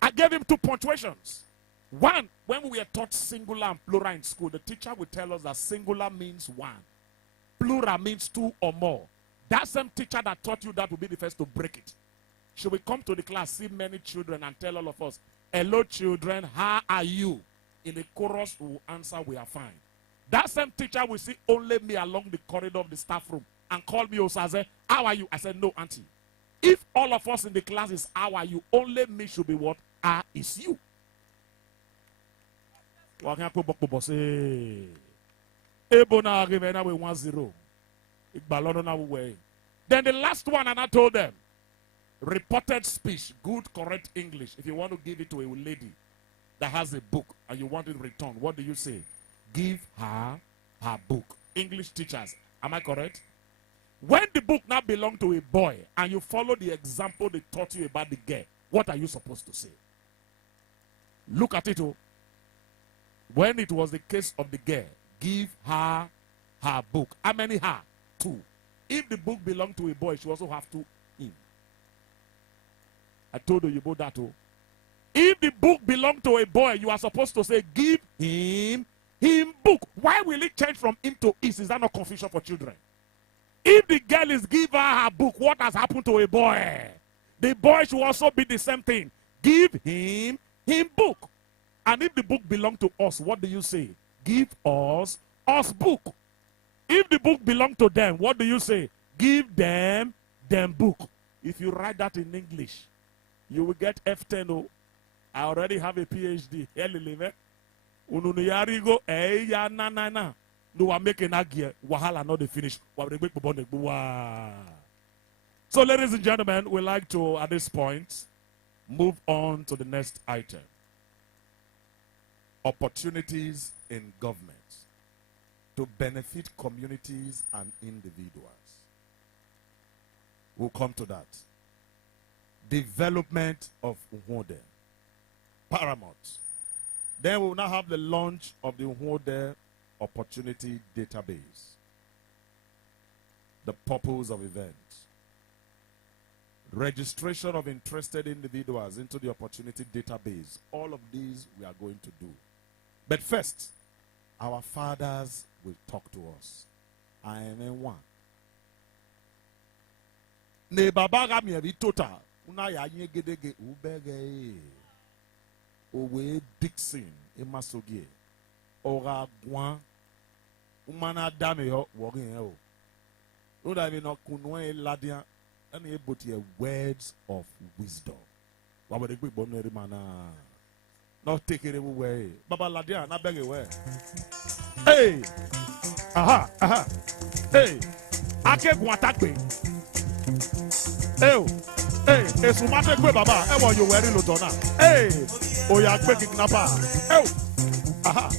I gave him 2 punctuations. One, when we were taught singular and plural in school, the teacher would tell us that singular means 1. Plural means 2 or more. That same teacher that taught you that will be the first to break it. She will come to the class, see many children, and tell all of us, hello children, how are you? In the chorus, we will answer, we are fine. That same teacher will see only me along the corridor of the staff room and call me Osaze, how are you? I said, no, auntie. If all of us in the class is how are you, only me should be what? Ah, is you. Then the last one, and I told them, reported speech, good, correct English. If you want to give it to a lady that has a book and you want it returned, what do you say? Give her her book. English teachers, am I correct? When the book now belongs to a boy and you follow the example they taught you about the girl, what are you supposed to say? Look at it. Oh. When it was the case of the girl, give her her book. How many her? 2. If the book belonged to a boy, she also have 2 him. I told you about that too. If the book belonged to a boy, you are supposed to say, give him book. Why will it change from him to is? Is that not confusion for children? If the girl is give her her book, what has happened to a boy? The boy should also be the same thing. Give him book. And if the book belongs to us, what do you say? Give us book. If the book belongs to them, what do you say? Give them book. If you write that in English, you will get F10. Oh. I already have a PhD. No, I'm making a gear. Wahala not the finish. So, ladies and gentlemen, we like to, at this point, move on to the next item. opportunities in government to benefit communities and individuals. We'll come to that. Development of Uhunmwode, paramount. Then we will now have the launch of the Uhunmwode Opportunity Database. The purpose of event. Registration of interested individuals into the opportunity database. All of these we are going to do. But first, our fathers will talk to us. I am in one. Ne baba ga mi ebi total. Una ya yin gedege ubege. Owe Dixon Emasogie. Ora Gwan. Umana dame yo worin yo. No da me no kunwe ladian. And able to words of wisdom. What would be bonnet mana? Not take it away. Baba Ladia, not beg away. Hey! Aha! Aha! Hey! I can't go attack me. Hey! Hey! It's a matter of Baba. I want you wearing Lutona. Hey! Oh, you're quick kidnapper. Oh! Aha!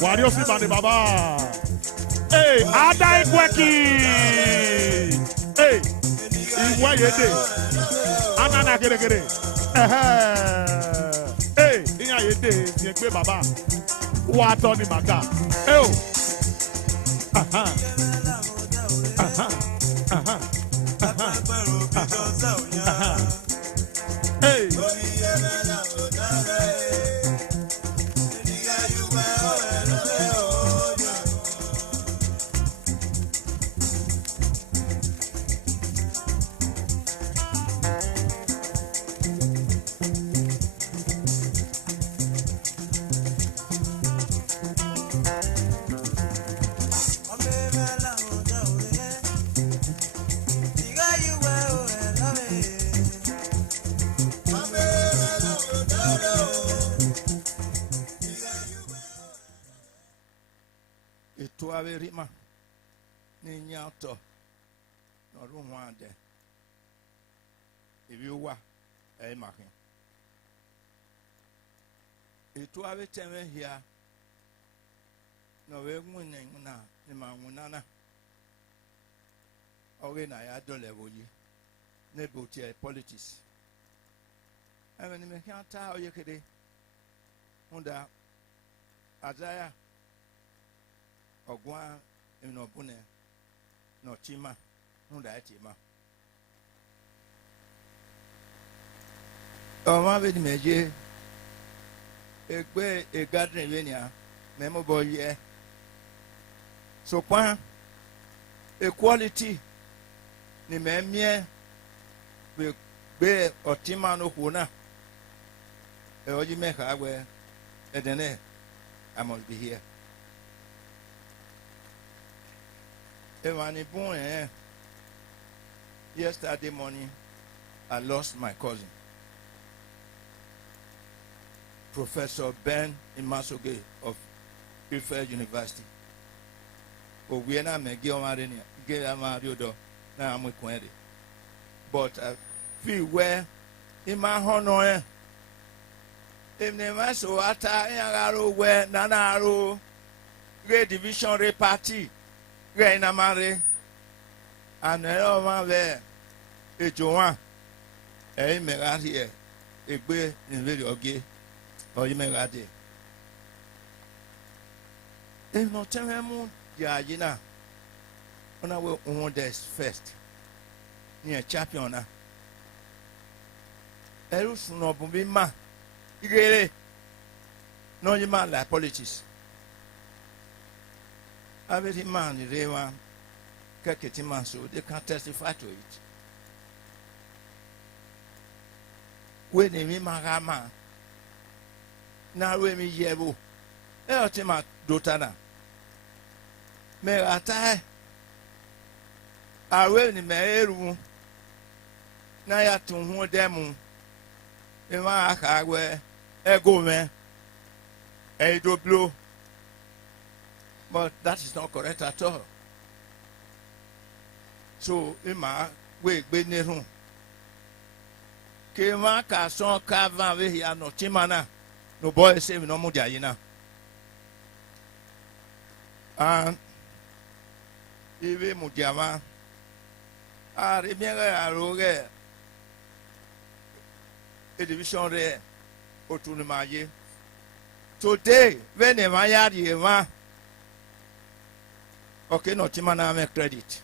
Why do you see Baba? Hey! Ada Ikweki! Hey, why you dey? Anana gere. Hey, iyan ye dey, ye gbe baba. Wa to ni maga. Hey o. Aha. Aha. Aha. Aha. Hey. Rima Ninyato Uhunmwode. If you were a marking, it to have a time here. No, we're winning now, the Mangunana. Again, I adore level ye. Nebutia politics. I mean, you can't tell you could. Munda Azaya. Ogwa ino bune no chima nunda chima o ma be meje egbe e garden venia memo boye so kwa equality ni memie we be otima no huna e oji me ka we edene I must be here. Yesterday morning, I lost my cousin, Professor Ben Imasoge of WEALYH University. But I feel where in my honor, if never so ata where nanaro great division reparty. Gaina Mare and over a Joan, a Megati, a bear in video gay, or you Megati. If not, tell him, Yajina, on our Uhunmwode First, near Championa. Erus no Bumima, Igere, no, you man like politics. Every man, they want Kaketiman, so they can testify to it. When they mean Marama, now we mean Yebu, Eltima Dotana. May I tie? I will in my room. Naya to who demo. In my highway, a go man, a do blue. But that is not correct at all. So, in my way, be near home. Kema ka son kava we here no chimana. no boy say no mo dia yina ibe mo dia ma re bien aroge a division re otunu ma ye today when e ma ya di ma okay no tima na me credit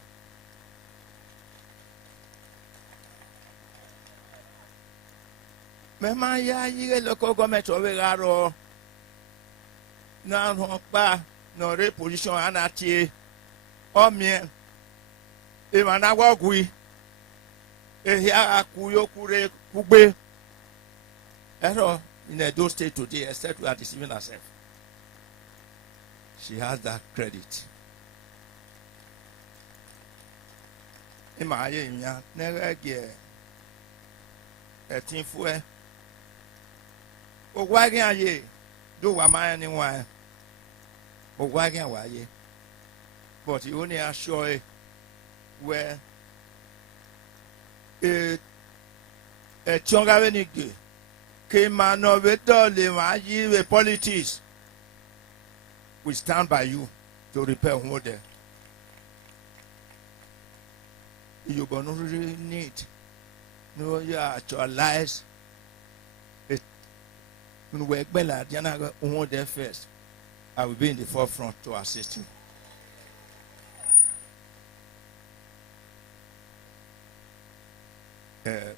me ma ya yi local government o we garo na ho pa no re position anatie o mie e ma na gwa gui e hia akuyo kure kugbe ero in Edo State today, except we are deceiving ourselves. She has that credit. Imaye imya nerege etinfue ogwage aye do wa ma ni wa ogwage awaye but you only assure where a chonga wenige politics. We stand by you to repair Uhunmwode. You're going to really need no you actualize it. When we work Uhunmwode First, I will be in the forefront to assist you.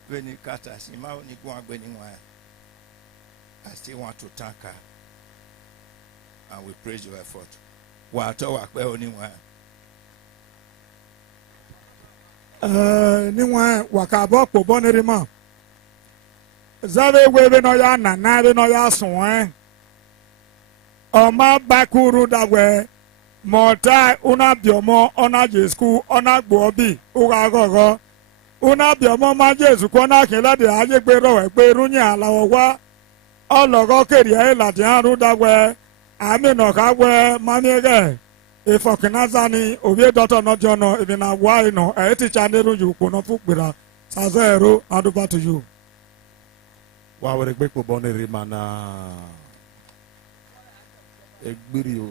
When you cut us, you might go and I still want to thank her and we praise your effort. Niwa wakabo po bonerima. Zave webe no ya na be no ya son. Oma bakuru dawe. Mota una biomo ona jesku ona gbobi uga gogo. Una biomo ma jesu ko na kin lade aye gbe ro e pe runya alawo wa. Ọlọgọ keri ẹ lati aru dagwẹ amina kagwẹ maniege ifọkinaza ni obi dọtọ nọjọ nọ ebi na wa ino ẹ ti cha n'iru yu kpono fukpira sazọ ẹrọ aduba to you. Wa wẹrẹ gbẹ kpọ bọ n'eri ma na egbiri o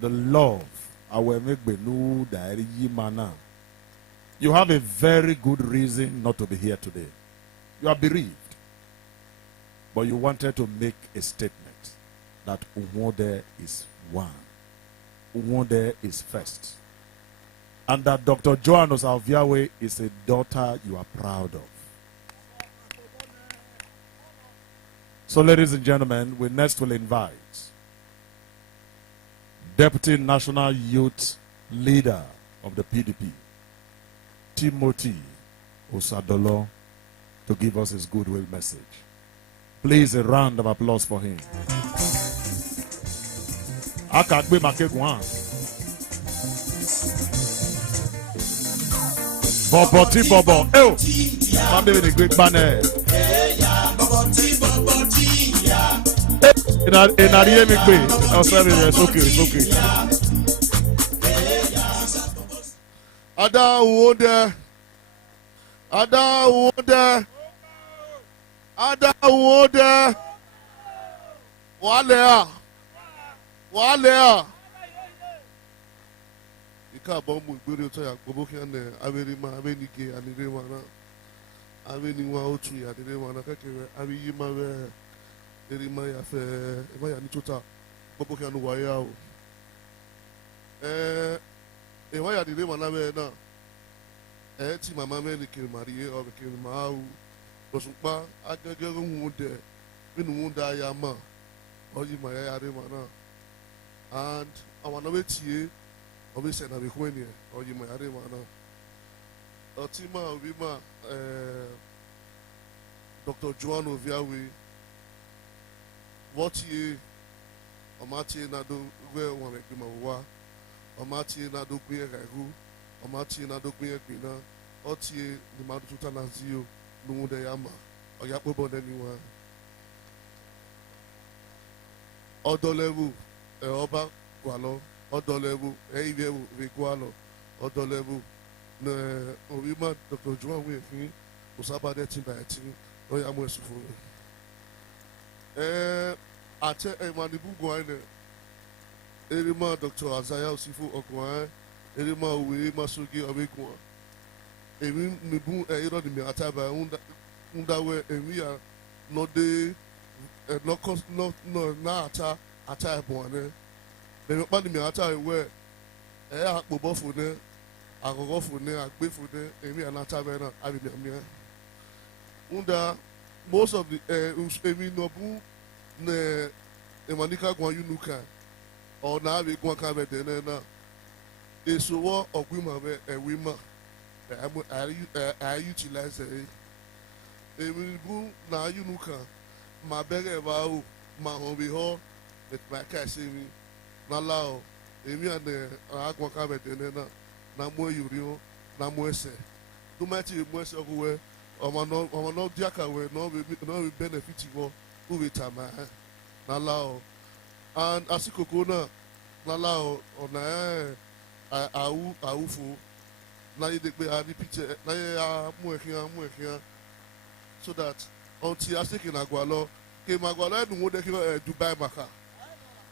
the love awẹ megbe nu dairi yi ma na. You have a very good reason not to be here today. You are bereaved. But you wanted to make a statement that Uhunmwode is one. Uhunmwode is first. And that Dr. Joan Osalviawe is a daughter you are proud of. So ladies and gentlemen, we next will invite Deputy National Youth Leader of the PDP, Timothy Osadolo, to give us his goodwill message. Please, a round of applause for him. I can't be my cake one. Boboti Bobo. Oh, I'm doing a great banner. In a real big way. Oh, sorry, it's okay, it's okay. Ada Uhunmwode. Ada Uhunmwode. Ada Uhunmwode. WEALYH. WEALYH. Ika bombu gbere to ya gbobo kiane averi ma avenike anire wana. Aveni wa otu ya anire wana kakere aviyi ma we eri ma ya fe e ma ya ni tota gbobo kiane wa ya o. E wa ya anire wana we na. Ti mama me ni kiri marie o kiri ma u. Osunpa agege Uhunmwode binu munda ya ma. Oyi ma ya re mana. And our no wetie obi se na be hwenie oyi ma ya re mana. Otima obi ma Dr. Joan Oviawe wotie omati na do we wa me ma wa omati na do kuye gaihu omati na do kuye gbina otie ni ma do tuta na zio Uhunmwode ya ma oya pobo deni wa odolewu ọba kwalo odolewu eivewu rekwalo odolewu na orima Dr. Joan we fin osabade tin ba tin oya mo esufo Ate Emanibu Guane, Erima Dr. Azaya Sifu Okwan, Erima Uwe Masugi Awekwa. Emi Nibu Eiro de Miataba, Undawe, Emia, no de, no, na ata Buane. Then Pani Miata, where Akbo Fune, Agogo Fune, Akbe Fune, Emi Anatavena, Abimia. Unda, most of the Emi Nobu. Ne emanika gwa yunuka or na be gwa ka be de na esowo ogwima be ewima I utilize emibu na yunuka ma bere ba o ma ho be ho et ba ka se mi na lao emi ane agwa ka be de na mo yuri o na mo ese do mati mo ese ogwe omo no diaka we no be benefit wo Uwitama Nalao and Asikokona Nalao on Aufu Nayidekbe Adi Picture Naya Muekia so that until I stick in Agualo came Agualo and would Dubai Maka.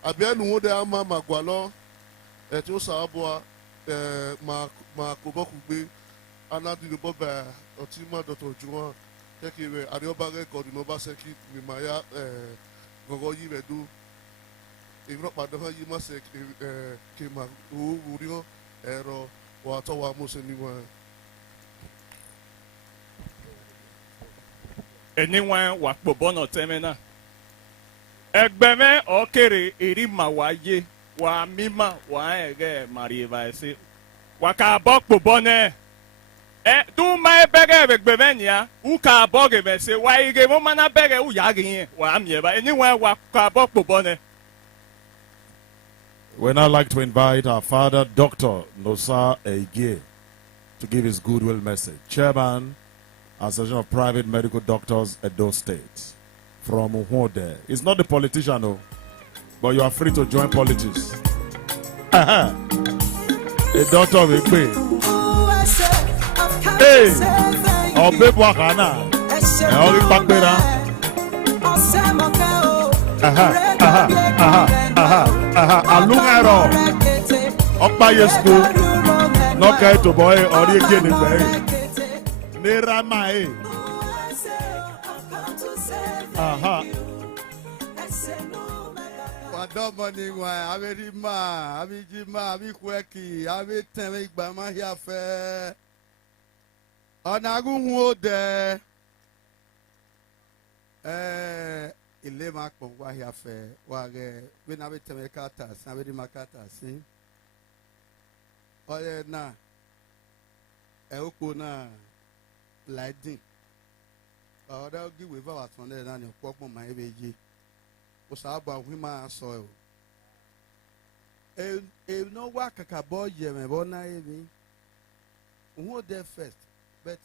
Abian would Ama Magualo at Osabua Makoboku Bay and I did the Boba or Tima Dr. Juan. Take away Ariobage Cordinova Seki Mimaya Gogo Yivedu. If not Padaha Yimasek came out Urio Ero Watawa Museniwa. Anyone wa Bobono Temena Egbeme Okere Irima Waye Wa Mima Wa Ege Mariva Ese Waka Bok Bobone. Do my beggar Bevenia, who can bog him say, why you gave woman a beggar who yagging? Well, I'm here, but anywhere what bog Bobone. We'd now like to invite our father, Dr. Nosa Ege, to give his goodwill message. Chairman, Association of Private Medical Doctors, Edo State, from Uhunmwode. He's not the politician, no, but you are free to join politics. A doctor will pay. Hey, oh, baby, wakana. Oh, we back there. Alungero. Okpa yesko. No kai to boy or you get it. Nera mai. Wadomani wa averima, abijima, abikweki, abiteme igbama hiafe. Uhunmwode ile ma pon wa ya fe wa ge we na be teme kata san be di makata sin oye na oko na ladin oda gi we va ton na ni popon ma ebe ji o sa ba hu ma so e no wa kaka bo ye me bo na ebi Uhunmwode first. But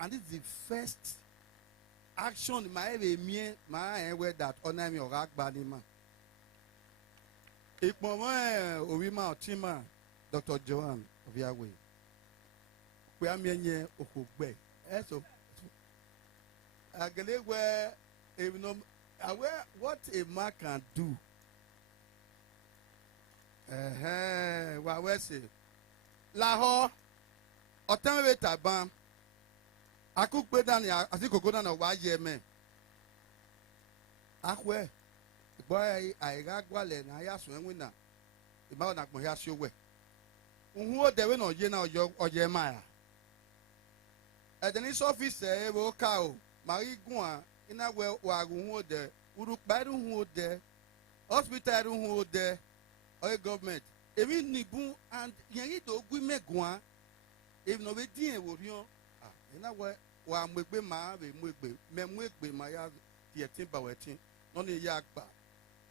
and it's the first action my way that honor me or Agbanima. If Mama Owima Tima, Dr. Joan of Yahweh. We are many Okugbe. So I believe where what a man can do. What we say? Lahore. Otanwe taban akukpe dani asikoko na wa yeme akwe boy aiga gwale na ya so enwe na iba na gbon ya si owe Uhunmwode we na oye na oye ma ya edeni office e wo ka o mari gun a ina we wa Uhunmwode urukpa Uhunmwode hospital Uhunmwode oye government emi nibu and yen do gwi megun if no be din eworion ina wa mwegbe ma be mwegbe ma ya tietin ba wetin no ni ya gba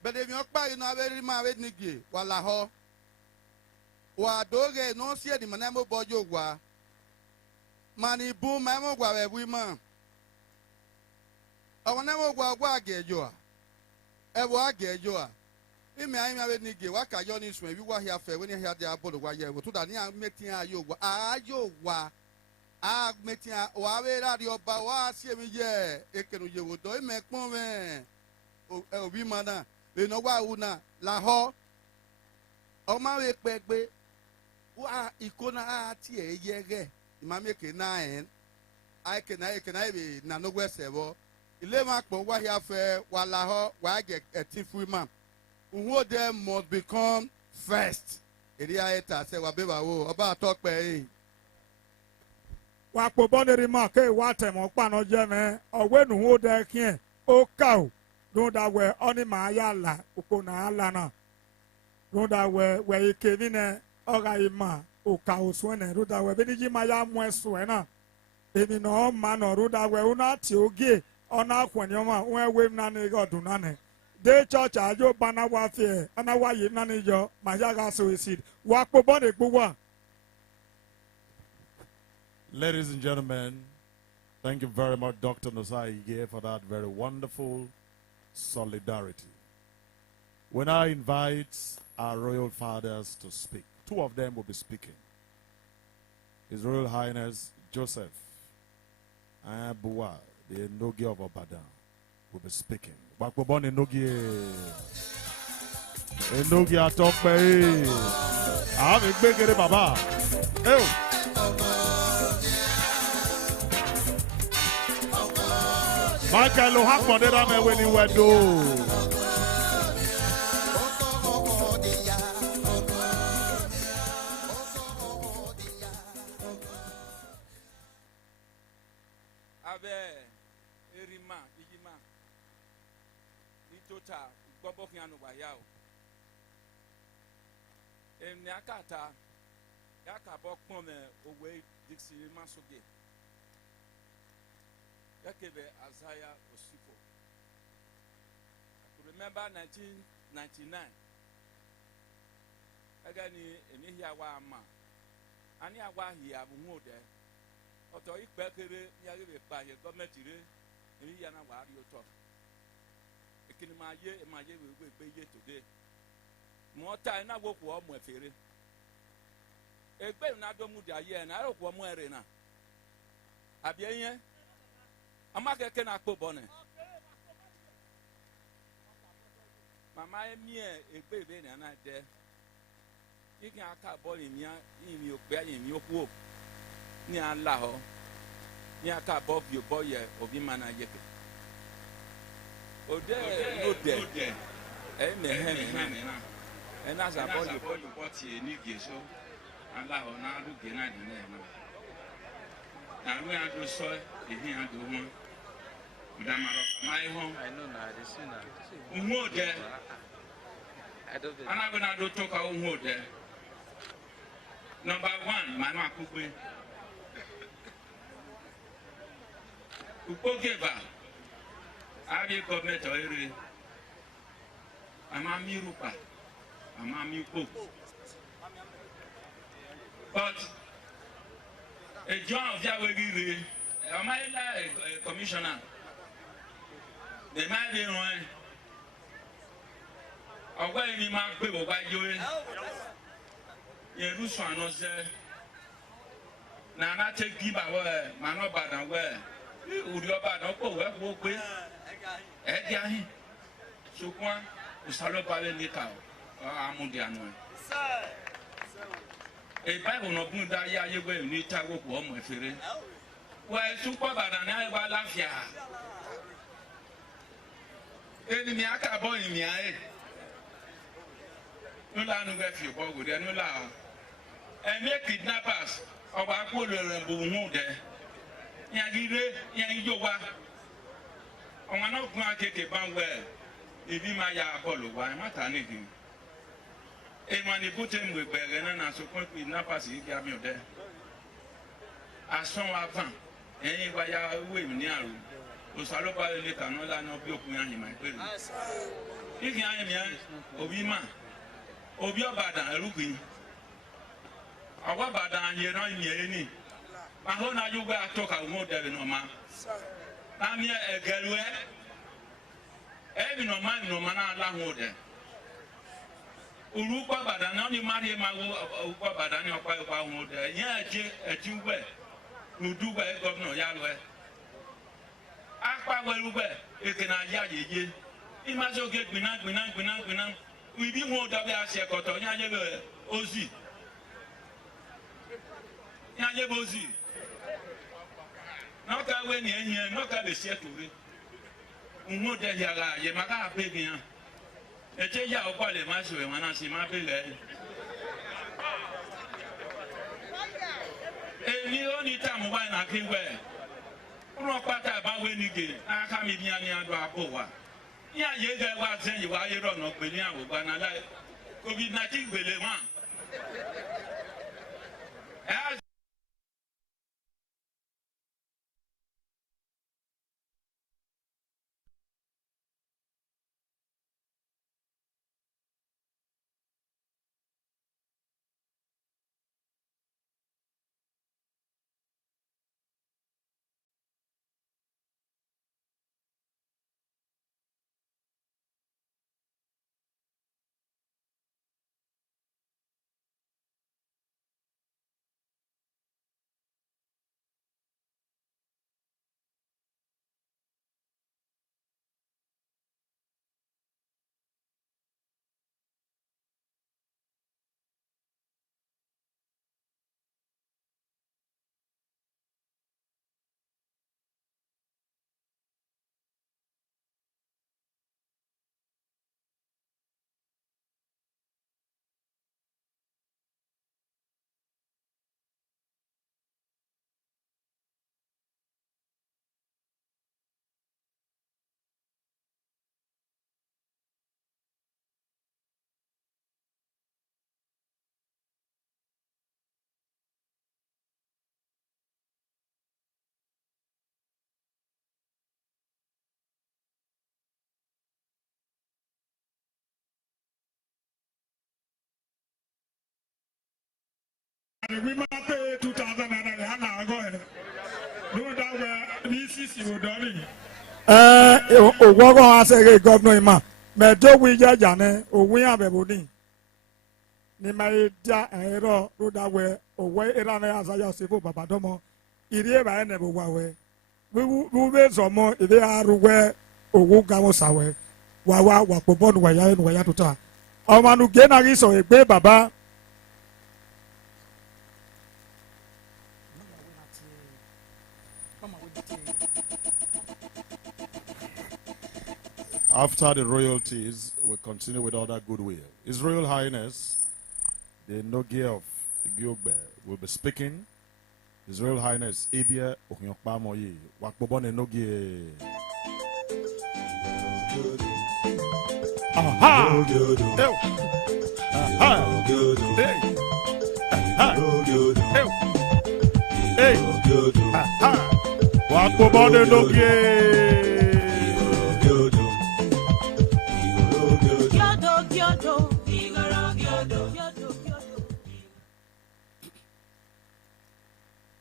but if you pa ina be ma we nigi wa la ho wa doge no sie di mana mo bojo wa mani bu ma mo gwa we bu ma awon na mo gwa agejo a e wo agejo a ime ayi ma be nigi wa ka yo ni sun e wi wa hia fe we ni hia de abolo wa ye wo to da ni metin ayo wa a metin wa we radio ba wa si emi ye ekenu ye wo do ime pon me obi mana le no wa una la ho o ma we pegbe wa ikona ati eyege imame ke na en ai ke na be na no gwe sebo ile ma po wa ya fe wa la ho wa ge etifu ma Uhunmwode must become first eri ayeta se wa be ba wo oba tope e wa po boneri ma ke wa temo pa no je me owe Uhunmwode kien o ka o don da we oni ma ya la uko na ala na don da we ike ni ne oga ima o ka o so ne ro da we be ni ji ma ya mu eso e na emi no ma no ro da we una ti oge ona kwani o ma we we na ne godun na ne de church ajo bana wa fe ana wa yi na ne jo ma ya ga so isi wa po bon egbo. Ladies and gentlemen, thank you very much, Dr. Nosai, for that very wonderful solidarity. We now invite our royal fathers to speak. Two of them will be speaking. His Royal Highness Joseph Abuwa, the Enogi of Obadan, will be speaking. Bakbobon Enogi. Enogi Atokpe. I have a big Baba. Hey. Michael Uhunmwode me when he went do. Abe erima ijima itota gbogbo kianu wa ya o. Emi akata ya ka bo pon me owe dixie masoge. Yakebe Isaiah Osifo. Remember 1999. Agani emi hiawa ama. Ani awa hia Uhunmwode. Oto ikpekere yagebe pa ye government re emi yana wa ari oto. Ekini ma ye we gbe ye today. Mo ta na wo ku o mo efere. Egbe na do mu dia ye na ro ku o mo ere na. Abi yen amake ke na kpo bone mama emie egbe na na de igi aka bo imi imi ope imi oku ni ala ho ni aka bo bi bo ye obi mana yeke ode no de e me he na e na za bo yo ti ni geso ala ho na ru ge na de na we ado so ehi ado won I know now. This is now. Uhunmwode. I don't know. I'm going to talk about Uhunmwode. Number one, my man Kukwe. Ukogeba. I be government area. I'm a mirupa. I'm a mirupa. But a job of Yahweh, I'm a commissioner. The man didn't want away in my people by doing Yerusalem. Now, I take give away, man, no bad and well. Would you bad up over walk with Eddie? So, one is hello by the Nickel or Amundiano. A Bible no good that you will need to walk home with it. Well, super bad and I will laugh ya. Enemy aka boy in me aye. No la no get you boy with no la. And make kidnappers of our poor and Uhunmwode. Yagire, Yagiwa. On one of my take a bang well. If you my Apollo, why not anything? And when you put him with Bergen and so quick kidnappers, he got me there. As some of them, anyway, I will near you. Osaloba le kanola no bi okunya hima pere igi anya obi ma obi obadan erugbin awa badan ye ran ye ni ma ho na yuga atoka Uhunmwode no ma ami egelwe ebi no ma na ala Uhunmwode uru kwa badan na ni mari ma wo kwa badan ni okwa Uhunmwode ye aje etiwe nuduwe governor yalwe akpa welugbe ekena ya yeye Imagine get binan. We be more WRC koto nyanye be ozi. Nyanye be ozi. No ka we ni ehia, no ka be share to we. Unwo de yaga ye maka apegi yan. Eche ya o kwale ma so e wana si ma pele. Ni oni ta mo ba na kinwe. Ro pata ba we ni ge, aka mi bi ani ado apo wa. Ya ye ga wa zen yi wa ye ro no pe ni awo gba na lai. COVID-19 gbele ma. We might pay 2,000 and a go ahead. No doubt this is your darling. Ogogo asege governor ima. Me do we jane o we abebuni. Ni mai dia ero roda we o we era na asa ya sefo babadomo. Ire ba ene bo wa we. We be zomo ide aru we owo gawo sawe. Wa popon wa ya tuta. O manu gena riso egbe baba. After the royalties, we'll continue with other goodwill. His Royal Highness, the Nogie of Gyogbe, will be speaking. His Royal Highness, Ebia Okyokpamoyi, Wakbobone Nogie. Aha! Aha! Hey! Aha! Hey! Aha! Wakbobone Nogie.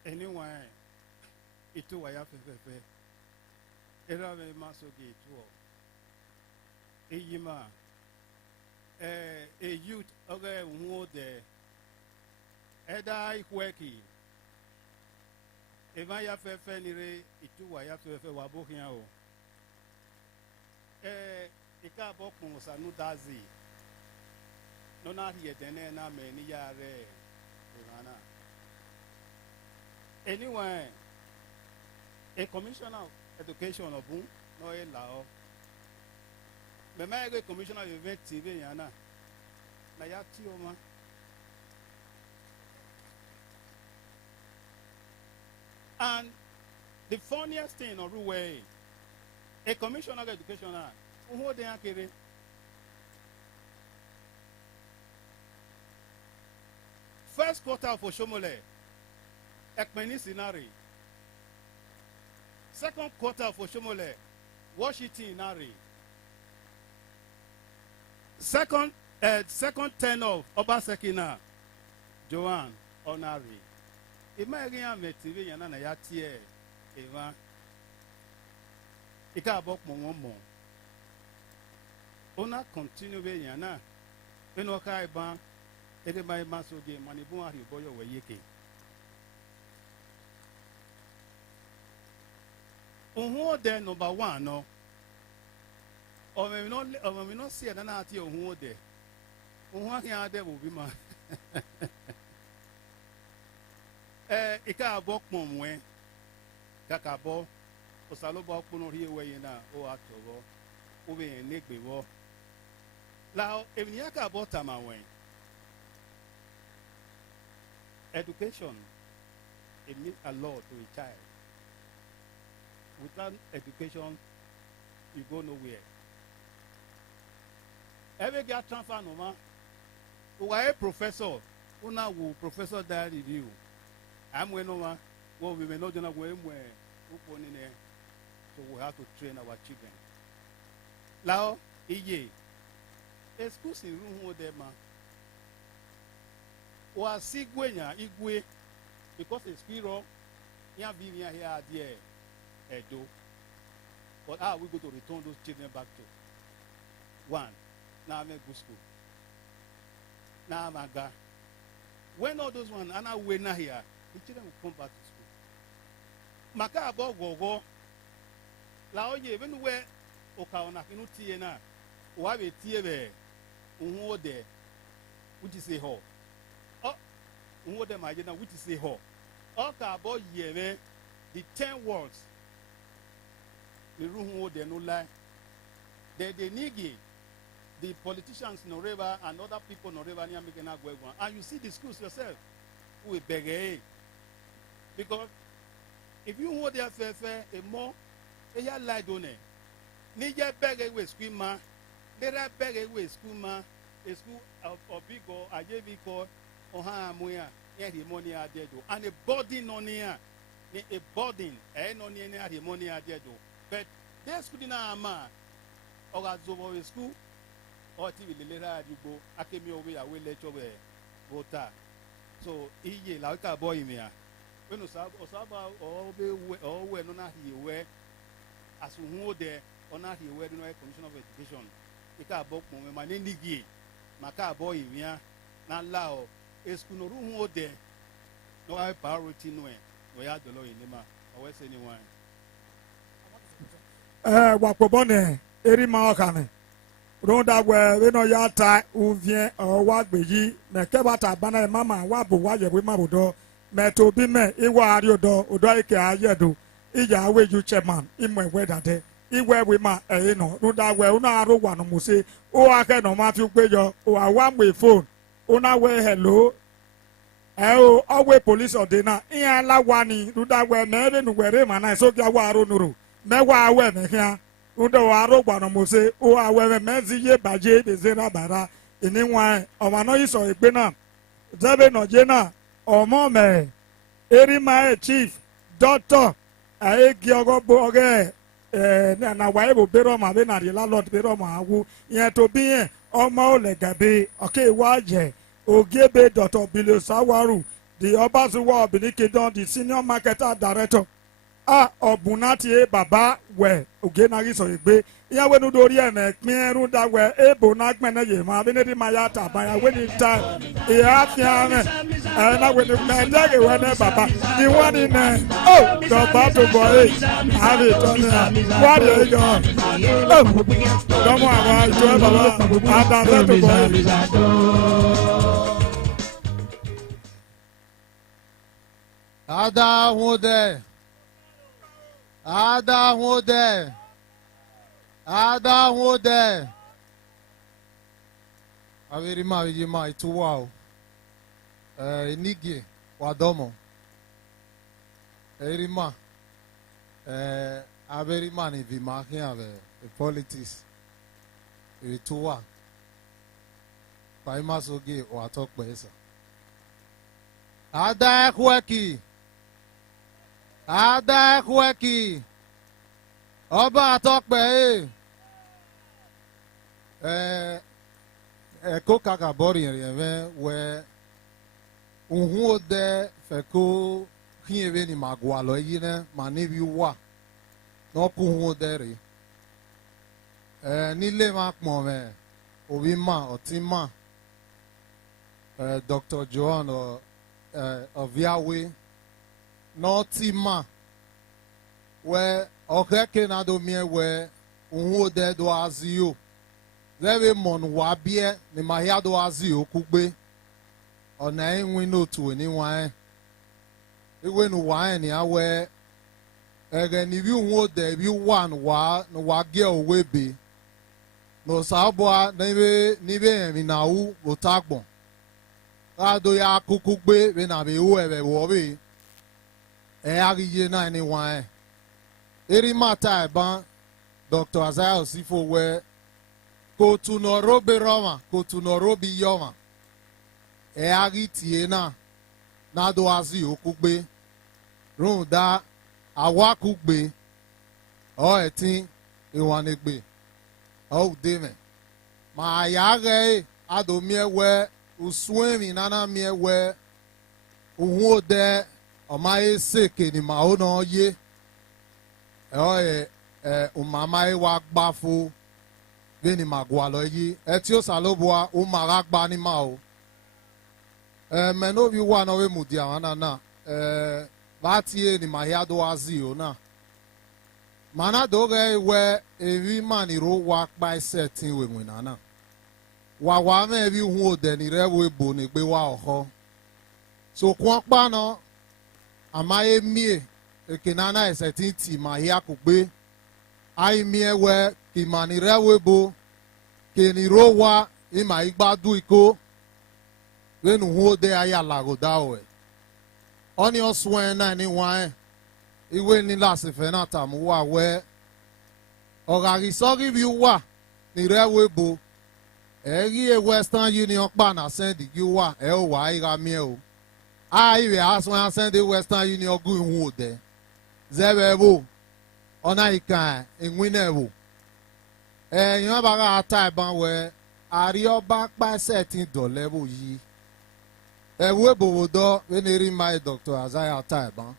Anyway, itu waya pepepe. Era me masogi tuo. Eyima. A youth oge Uhunmwode. Eda ikweki. Eva ya fefe nire itu waya fefe wabokia o. Ika bokun sanu dazi. Nona hiye dene na me ni yare. Ivana. Anyway, a commissioner of education of boom, no a lao. The mega commissioner of event TV yana. Nayati oma. And the funniest thing or way, a commissioner of education, who they are carrying. First quarter for Shomole. Ekmeni Sinari. Second quarter for Shomole, Washington Nari. Second ten of Obasekina, Joanne Onari. Imagine me TV yana na yatie Eva. Ika abok mo. Ona continue be yana. Eno kai ban ede mai masoje manibu ari boyo weyeke. Uhunmwode number 1 no. or maybe not see an auntie or who there. One here there will be my. Ika abok momwe, kakabo, osalobo kuno here where you now, oh, October, over in Nick Bevo. Now, if you have about time away, education, it means a lot to a child. Without education, you go nowhere. Every get transfer no man. Who are a professor? Who now will professor that review? I'm going over. Well, we may not know where who in there. So we have to train our children. Now, iye. Excuse me, room there, man. Or sigwenya igwe because it's squirrel. Ya be here there. Edo. But how are we going to return those children back to? One, now I'm a good school. Now I'm a guy. When all those ones are not winning here, the children will come back to school. Maka abo go. La oye even where okaona kinu tie na, wa be tie be, Uhunmwode, which is a ho. Oh, Uhunmwode majina, which is a ho. Oka abo yeve, the 10 words. The Uhunmwode no lie. They nigi the politicians in Noreva and other people in Noreva near Mekena Gwegwa. And you see the schools yourself who will beg. Because if you want their fair, a more, a ya lie don't it? Nija beg away school ma, there are beg away school ma, a school of big or a JV call, or Hamuya, the money are dead. And a burden on here, a burden, and on the money are dead. But there's good in our man, or at Zobo school. Or TV later you go, I came away, I will let you away. Vota. So, iye, like a boy in here. When Osaba or when not here, as who there, or not here, where the Commission of Education. Ika book my name Nigi, Maka boy in here, not lao, a school room there. No, I priority no, no, I had the law in Lima, or West anyone. Wakobone, Erima Okane. Ronda we no yata uvien o wa gbeyi me ke bata bana mama wa bo wa ye we ma bodo me to bi me iwa ari odo ike ayedo ija we you chairman imwe we dade iwe we ma no ronda we una aro wa no mo se o ake no ma fi pejo o wa we phone una we hello o we police odena iya la wa ni ronda we me re nu we re ma na so ga wa aro nuru me wa we me hia Udo waro gbano mose o awewe mezi ye baje bezera bara ini nwa omano iso egbe na zebe no je na omo me erima chief doctor aegi ogbo oge na wa ebo bero ma be na ri landlord bero ma awu yen to bi yen omo ole gabe okay waje ogebe Dr. Bilio Sawaru the Obazuwa Obinikedon the senior marketer director Obunati baba we ogenari so egbe iya we nu dori eme pin erun da we ebo na gbene ye ma be ne ma ya ta ba ya we ni ta e afia me na we ni me dege we ne baba the one in oh the battle boy have it on what you go oh domo awa jo baba ada the boy Uhunmwode. Averi ma itu wow. Enigi wadomo. Erima. Averi ma ni vima hiave politics. Itu wa. Paima soge watok pesa. Ada kweki. Ọba atọpẹ ẹkọ kaka bọri yẹn wẹ Uhunmwode fẹkọ hiẹwẹ ni ma gwa lọ yi nẹ ma níbi wà n'ọkọ Uhunmwode rè nílé ma pọn mẹ òbí ma ọtí ma Dr. Johan Oviawe n'ọtí ma wẹ. Okay, na do me we Uhunmwode do azio. Zebe mon wabie ni mahia do azio kugbe. Ona enwe n'otu ni wan. Iwe nu wan ni awe. Ege ni bi Uhunmwode bi wan wa no wage owebe. No sabwa nibe emi na u botagbon. Ado ya kukugbe be na be u ebe wobe. Agiye na ni wan. Eri mata ban Dr. Isaiah Osifo we ko tu norobe Roma, ko tu norobe Yoma. Agi tie na do azi okugbe. Runda awa kugbe. O etin iwanegbe. O deme. Ma yage ado miewe uswemi nana miewe Uhunmwode omaye seke ni maono ye. Umama wa gbafo beni magwalo yi eti o salobua umara gba ni ma o meno bi wa na we mudia wana na batie ni mahia do azio na mana doge we evi mani ro wa gba setting we nwina na wa me bi Uhunmwode ni rewe bo ni gbe wa oho so kwon pa no amaye mie ekenana esetin ti mahia kugbe ai miewe kimani rewe bo keni rowa ima igbadu iko wenu Uhunmwode aya lagoda we oni oswen na ni wan iwe ni lasife na tamu wa we ogari sogi bi wa ni rewe bo eri e Western Union pa na send gi wa e o wa ira mie o ai we aswen send Western Union gu Uhunmwode zebebo ona ikan enwinewo yan baga ata ban we ari oba pa setting do level yi ewe bowodo weneri my Dr. Isaiah ata ban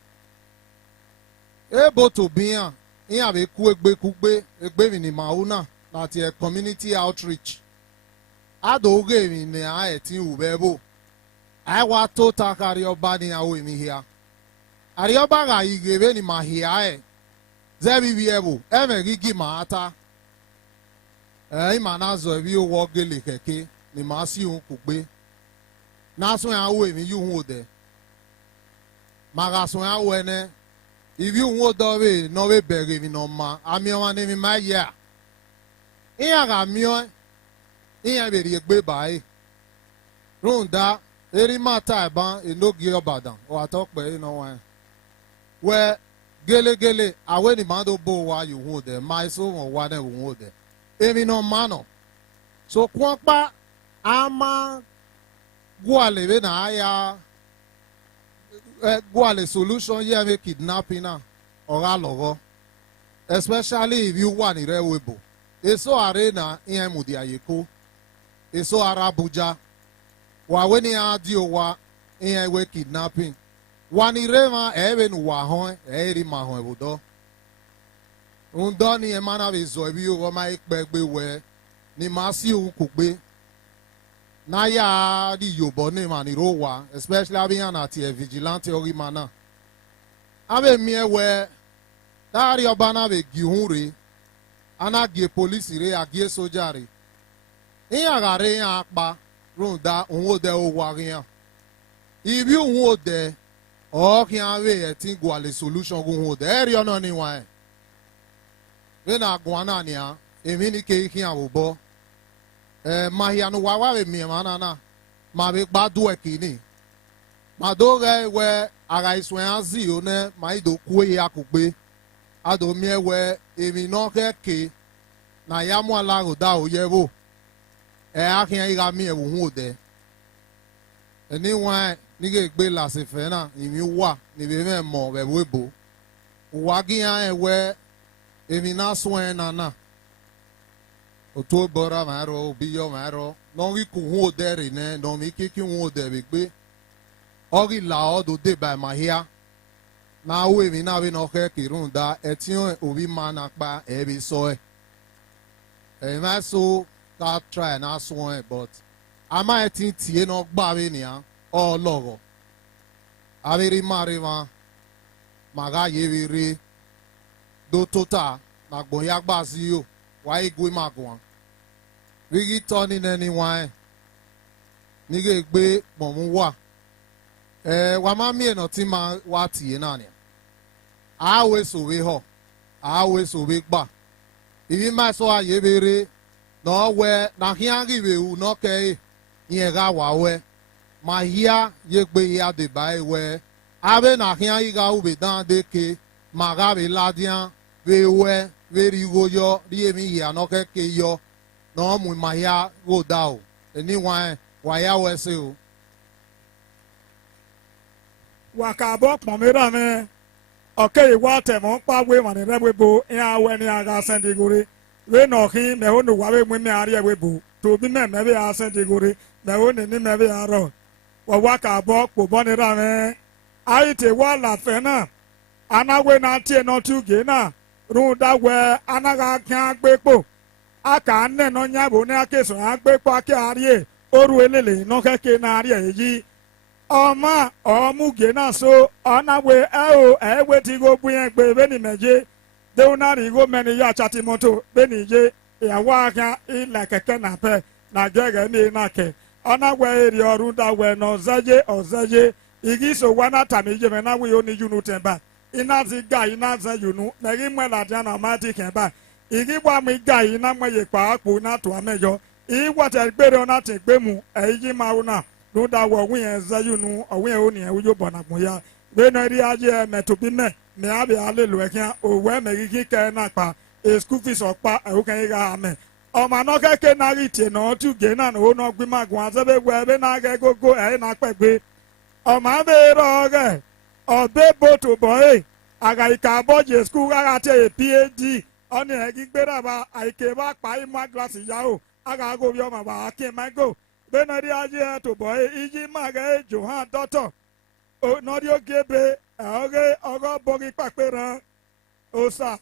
ebo to bian yan be ku egbe kugbe egbe mi ni mauna láti community outreach ado oge mi ni a etin ubebo ai wa to takari oba ni awo mi hia ari oba ga igebe ni mahia zebi biebo eme gigi maata ima na zo bi owo gele keke ni ma si un kugbe na so ya wo emi Uhunmwode ma ga so ya wo ene ibi Uhunmwode we no we bere mi no ma ami wa ni mi ma ya iya ga mi o iya be ri egbe bai runda eri mata ban enogi Obadan o atokpe ino wa we gele awe ni mando bo wa Uhunmwode mai so won wa na Uhunmwode emi no mano so kwon pa ama gwale be na aya gwale solution ye me kidnapping na ora logo especially if you want ni rewebo eso arena in mudi ayeko eso ara Abuja wa we ni adio wa in we kidnapping wani rema ebe nu wa hon eri ma hon ebudo ndo ni e mana be zo bi o ma ipegbe we ni ma si o kugbe na ya di yobo ni ma ni ro wa especially abi na ti vigilante ori mana abe mi ewe dari oba na be gihunre ana gie police re agie sojare iya gare ya apa runda Uhunmwode o wa rian ibi Uhunmwode o ki awe etin gwale solution Uhunmwode eri ona ni wa we na gwana ni a emi ni ke ki awobo mahia no wa we mi mana na ma be gbadu e kini ma do ge we ara isun azi o ne ma ido ku e akugbe ado mi ewe emi no ke na ya mu ala go da o yebo akin ira mi Uhunmwode eni wa ni ge gbe la se fe na imi wa ni be me mo be webo wa gian ewe emi na so na oto bora maro obi yo maro no wi ku Uhunmwode re ne no mi ki Uhunmwode be gbe ori la odo de ba mahia na we mi na we no ke kirunda etion obi mana pa e bi so e ma so that try na so but ama etin tie no gba we ni a o logo averi marima maga yeviri do tota na gboya gba si yo why go magwan. We get turning anyone. Nigga be Momuwa. Wamami no tima wati enania. I always obey her. I always obey ba. Even my so I yebere no where na hiangi we no ke yega wawe. Ma hia yegbe ya de bai we. Abe na hiangi ga ube dan de ke magabe ladian we we rigo yo riemi ya no ke yo no mu ma hia go dao. Anyone waya we se o. Wakabo pomera me. Okay, water mon pa we man rebo ya we ni aga send igore. We no hin me ho no wa we mu me are we bu. To bi me be a send igore. Me ho ni me be aro. Wa wakabo po bonera me. Aite wa la fe na. Ana we na tie no tu ge na. Ru da we anaga kan gbe po. Aka nne no nya bo ne akeso agbe po ake arie. Oru elele no keke na arie eji. Ọma ọmụge na-so ọnagwe eo ewetigo bunye gbe beni meje deunarigo meni ya chatimoto beni je yawa aka ila keke na pe na gege mi na ke ọnagwe eri ọrụ dawe na ọzaje igi so wana tamije me na we oni yunu temba inazi ga inaza yunu meri mwela jana mati kemba igi gba mi ga ina mweye pa akpo na to amejo iwata gbere na te gbe mu eyi mauna no da wo wen zayunu owen oni e wo bonagun ya be no ri aje metubi me abi alelu ekan o we me ki ke na pa e school fees opa e o kan ga ame o ma no keke na ri tie no tu ge na no no gbi magun azebe we be na ge gogo e na pegbe o ma be ro ge o be boto boy aga ika boje school ga te PhD oni e gi gbera ba aike ba pa ima glass ya o aga go bi o ma ba akin my go benari aje to boy iji maga Johan doctor o norio gebe oge ogo bogi paperan osa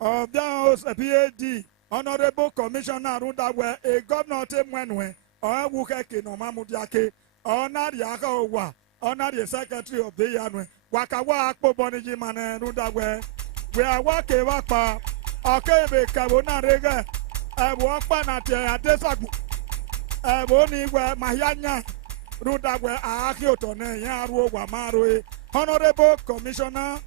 obian os PhD honorable commissioner rundawe a governor te mwenwe o wuke ke no mamudiake onari aka owa onari secretary of the yanwe wakawa akpo boniji mane rundawe we awake wapa okebe kabona rege ewo pa na te adesagu eboni we mahanya rudagwe aaki otone ya ruo wa maro honorable commissioner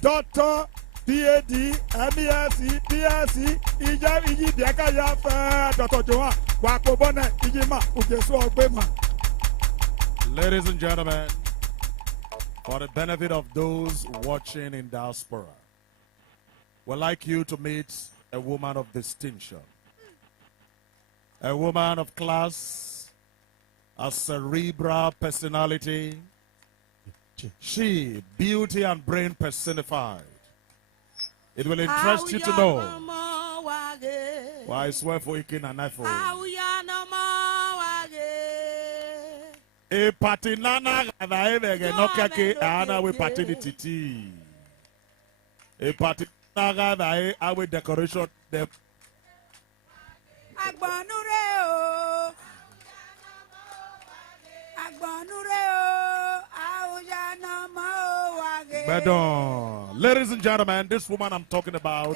Dr. PAD MESC PSC ija iji biaka ya fe Dr. Johan wa kobone ijima ugesu ogbema. Ladies and gentlemen, for the benefit of those watching in diaspora, we'd like you to meet a woman of distinction. A woman of class, a cerebral personality. She, beauty and brain personified. It will interest you to know why I swear for Ikin and Ifo. A patinana no kake ana we patini titi. A patinana I we decoration the Badon. Ladies and gentlemen, this woman I'm talking about.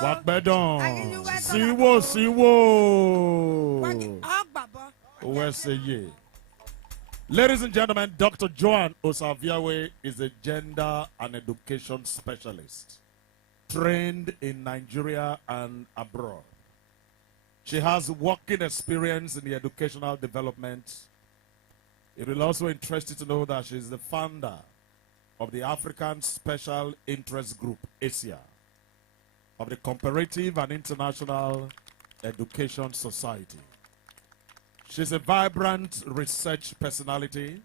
What Badon? Siwo. Where's the ye? Ladies and gentlemen, Dr. Joan Osaviawe is a gender and education specialist trained in Nigeria and abroad. She has working experience in the educational development. It will also interest you to know that she is the founder of the African Special Interest Group, ASIA, of the Comparative and International Education Society. She's a vibrant research personality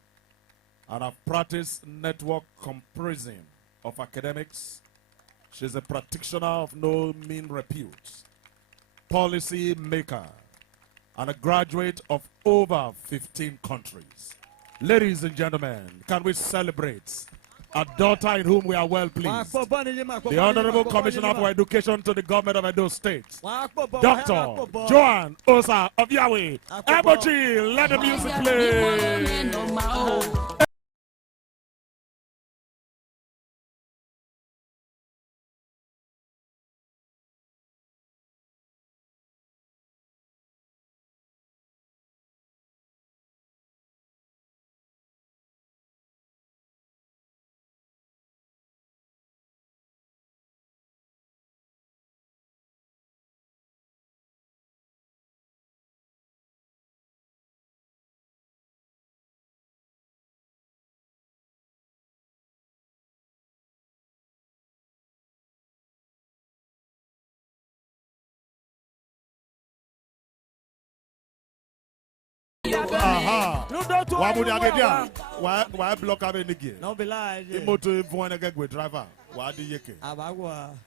and a practice network comprising of academics. She's a practitioner of no mean repute, policy maker, and a graduate of over 15 countries. Ladies and gentlemen, can we celebrate a daughter in whom we are well pleased? The Honorable Commissioner for Education to the Government of Edo State, Dr. Joan Osa of Yahweh. Ebochi, let the music play. Ludo to Wa mudi everywhere. agedia. Wa block ave nigi. No be lie. Imoto ifuane gegwe driver. Wa di yeke. Abagwa.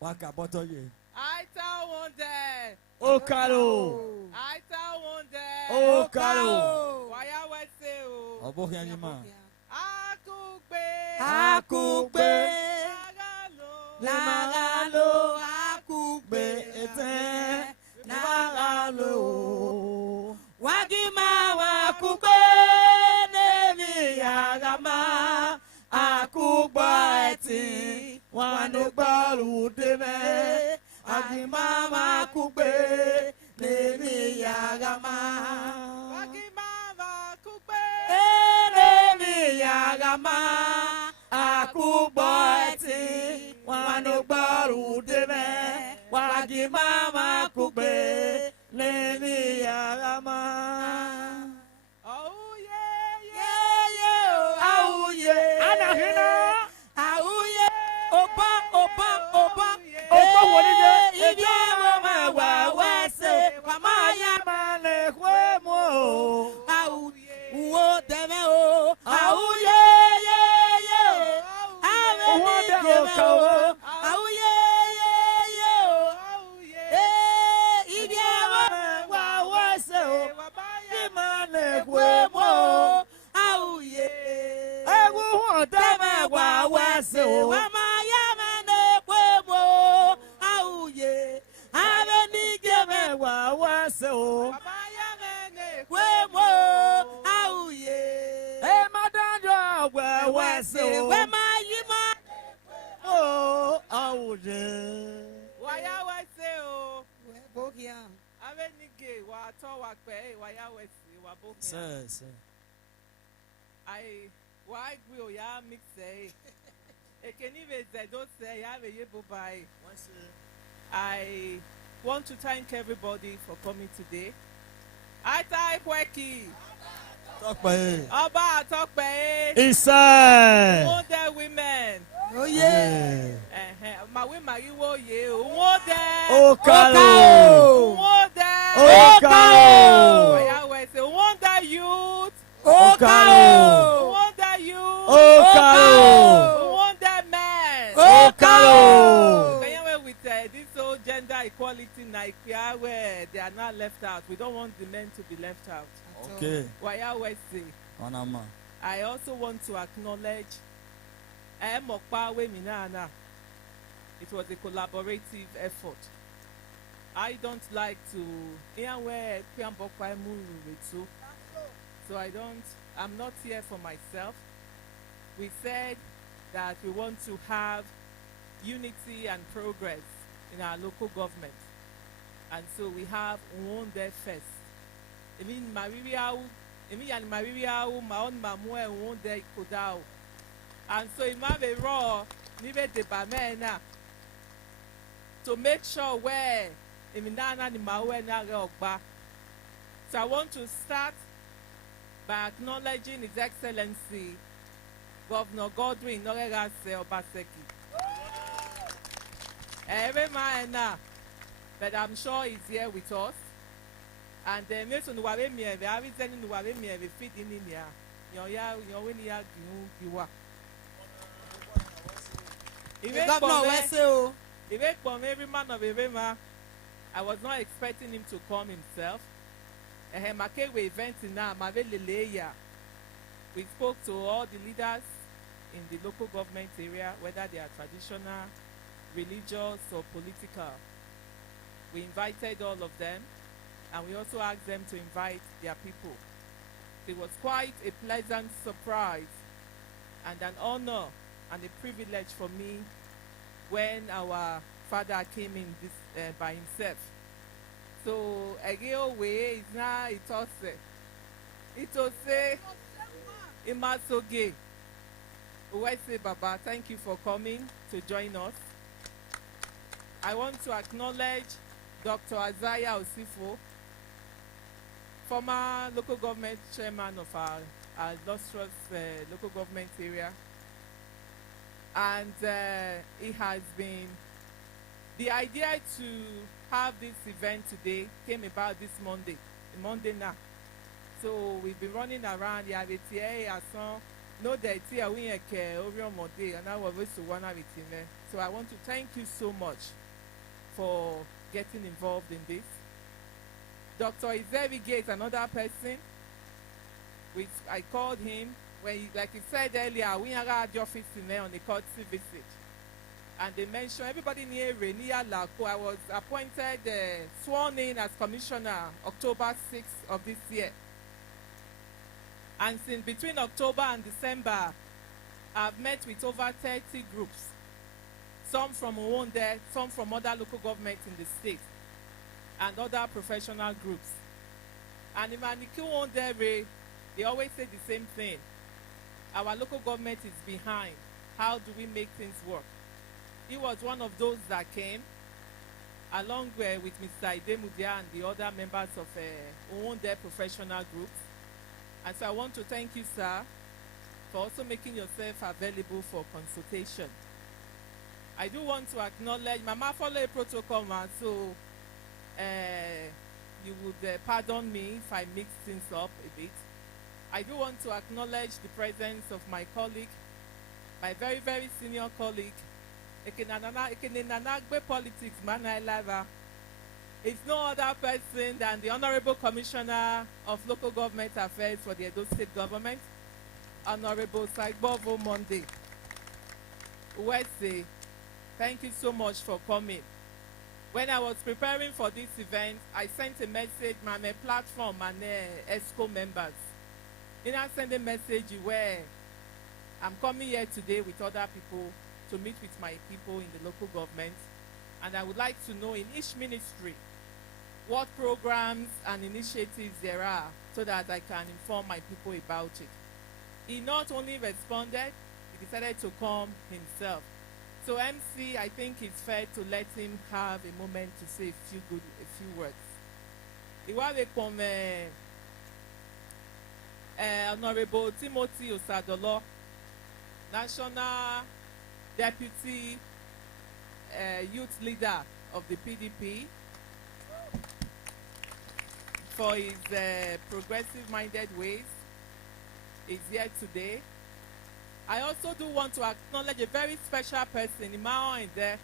Waka boto ye. I tell one day. O caro. I tell one day. O caro. Waya wese o. Obo yanima. Akugbe. Akugbe. Nagalo. Akugbe. Ete. Nagalo. Wagima wakugbe. Nemi yagama. Akugba eti. Wanugbalu deme. Agima wakugbe. Nemi yagama. Wagima wakugbe. Nemi yagama. Akugba eti. Wanugbalu deme. Wagima wakugbe. Nemi yagama. Oh yeah. Auye. Anahina. Auye. Opa. Opa wonide. Ibi wa wa wese. Wamaya mane kwemo. Auye. Uwo deme o. Auye. Awede Uwo de o. Auye. Ibi wa wese o. Imane kwemo. Auye. Ewu deme wa wese o. Wamaya mane kwemo. Auye. Abenigeme wa wese o. Wamaya mane kwemo. Auye. Emadanjo wa wese o. Wamayima. Oh, auye. Waya wese o. Bokia. Abenige wa to wa pe waya wese wa bokia. Sir. I why we o ya mix say. Ekeni be ze do say ya be ye bobai. I want to thank everybody for coming today. I type Weki. Tokpe. Oba Tokpe. Inside. Wonder women. Oh yeah. Ma we ma yiwo ye. Wonder. Okaro. Wonder. Okaro. Waya wese. Wonder youth. Okaro. Wonder youth. Okaro. Wonder men. Okaro. With this whole gender equality Nigeria where they are not left out. We don't want the men to be left out. Okay. Waya wese. Onama. I also want to acknowledge Mokpa Minana. It was a collaborative effort. I don't like to so I'm not here for myself. We said that we want to have unity and progress in our local government. And so we have Uhunmwode First. I mean Maririau, Maon Mamue Uhunmwode Kodao. And so it might be raw, nibe de bamena to make sure where Iminana ni Mawe na Ogba. So I want to start by acknowledging His Excellency Governor Godwin Noregase Obaseki. Every man now, but I'm sure he's here with us. And then Mason Nuwabe Mieve, I was sending Nuwabe Mieve feed in India. Governor Weseo. Every man of every man. I was not expecting him to come himself. We spoke to all the leaders in the local government area, whether they are traditional, religious, or political. We invited all of them, and we also asked them to invite their people. It was quite a pleasant surprise and an honor and a privilege for me when our father came in this by himself. So again, way is now it was say Imasoge. Uwese Baba, thank you for coming to join us. I want to acknowledge Dr. Azaya Osifo, former local government chairman of our illustrious local government area. And it has been, the idea to have this event today came about this Monday now. So we've been running around. Yeah, with no that we Uhunmwode, and I was to one with him. So I want to thank you so much for getting involved in this. Dr. Izevi Gates, another person, which I called him when, like he said earlier, we had the office in there on a courtesy visit. And they mentioned everybody near Renia Lako. I was appointed, sworn in as commissioner October 6th of this year. And since between October and December, I've met with over 30 groups. Some from Uhunmwode, some from other local governments in the state, and other professional groups. And in Uhunmwode, they always say the same thing. Our local government is behind. How do we make things work? He was one of those that came, along with Mr. Idemudia and the other members of Uhunmwode professional groups. And so I want to thank you, sir, for also making yourself available for consultation. I do want to acknowledge, Mama follow a protocol, man, so you would pardon me if I mix things up a bit. I do want to acknowledge the presence of my colleague, my very, very senior colleague, Ekenenanagbe Politics, Manailawa. It's no other person than the Honorable Commissioner of Local Government Affairs for the Edo State Government, Honorable Saigbovo Monday. Uwese, thank you so much for coming. When I was preparing for this event, I sent a message to my platform and ESCO members. Then I sent a message where I'm coming here today with other people to meet with my people in the local government, and I would like to know in each ministry what programs and initiatives there are so that I can inform my people about it. He not only responded, he decided to come himself. So MC, I think it's fair to let him have a moment to say a few words. Iwawe come Honorable Timothy Osadolo, National Deputy Youth Leader of the PDP, for his progressive-minded ways, is here today. I also do want to acknowledge a very special person, Imao Inde.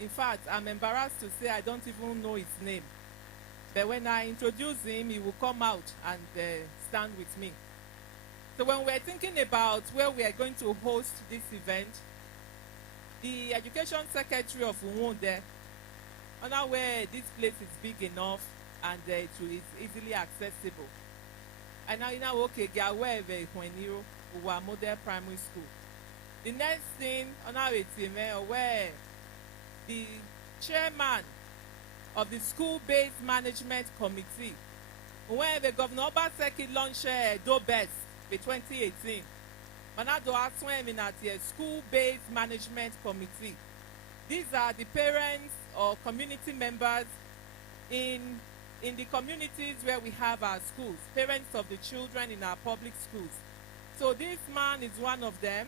In fact, I'm embarrassed to say I don't even know his name. But when I introduce him, he will come out and stand with me. So when we're thinking about where we are going to host this event, the Education Secretary of Uhunmwode, on our way, this place is big enough and it's easily accessible. And now, okay, Uhunmwode Primary School. The next thing on our team, where the chairman of the school-based management committee, when the Governor Obaseki launched Do Best in 2018, Manado Aswem at the school-based management committee. These are the parents or community members in the communities where we have our schools, parents of the children in our public schools. So this man is one of them.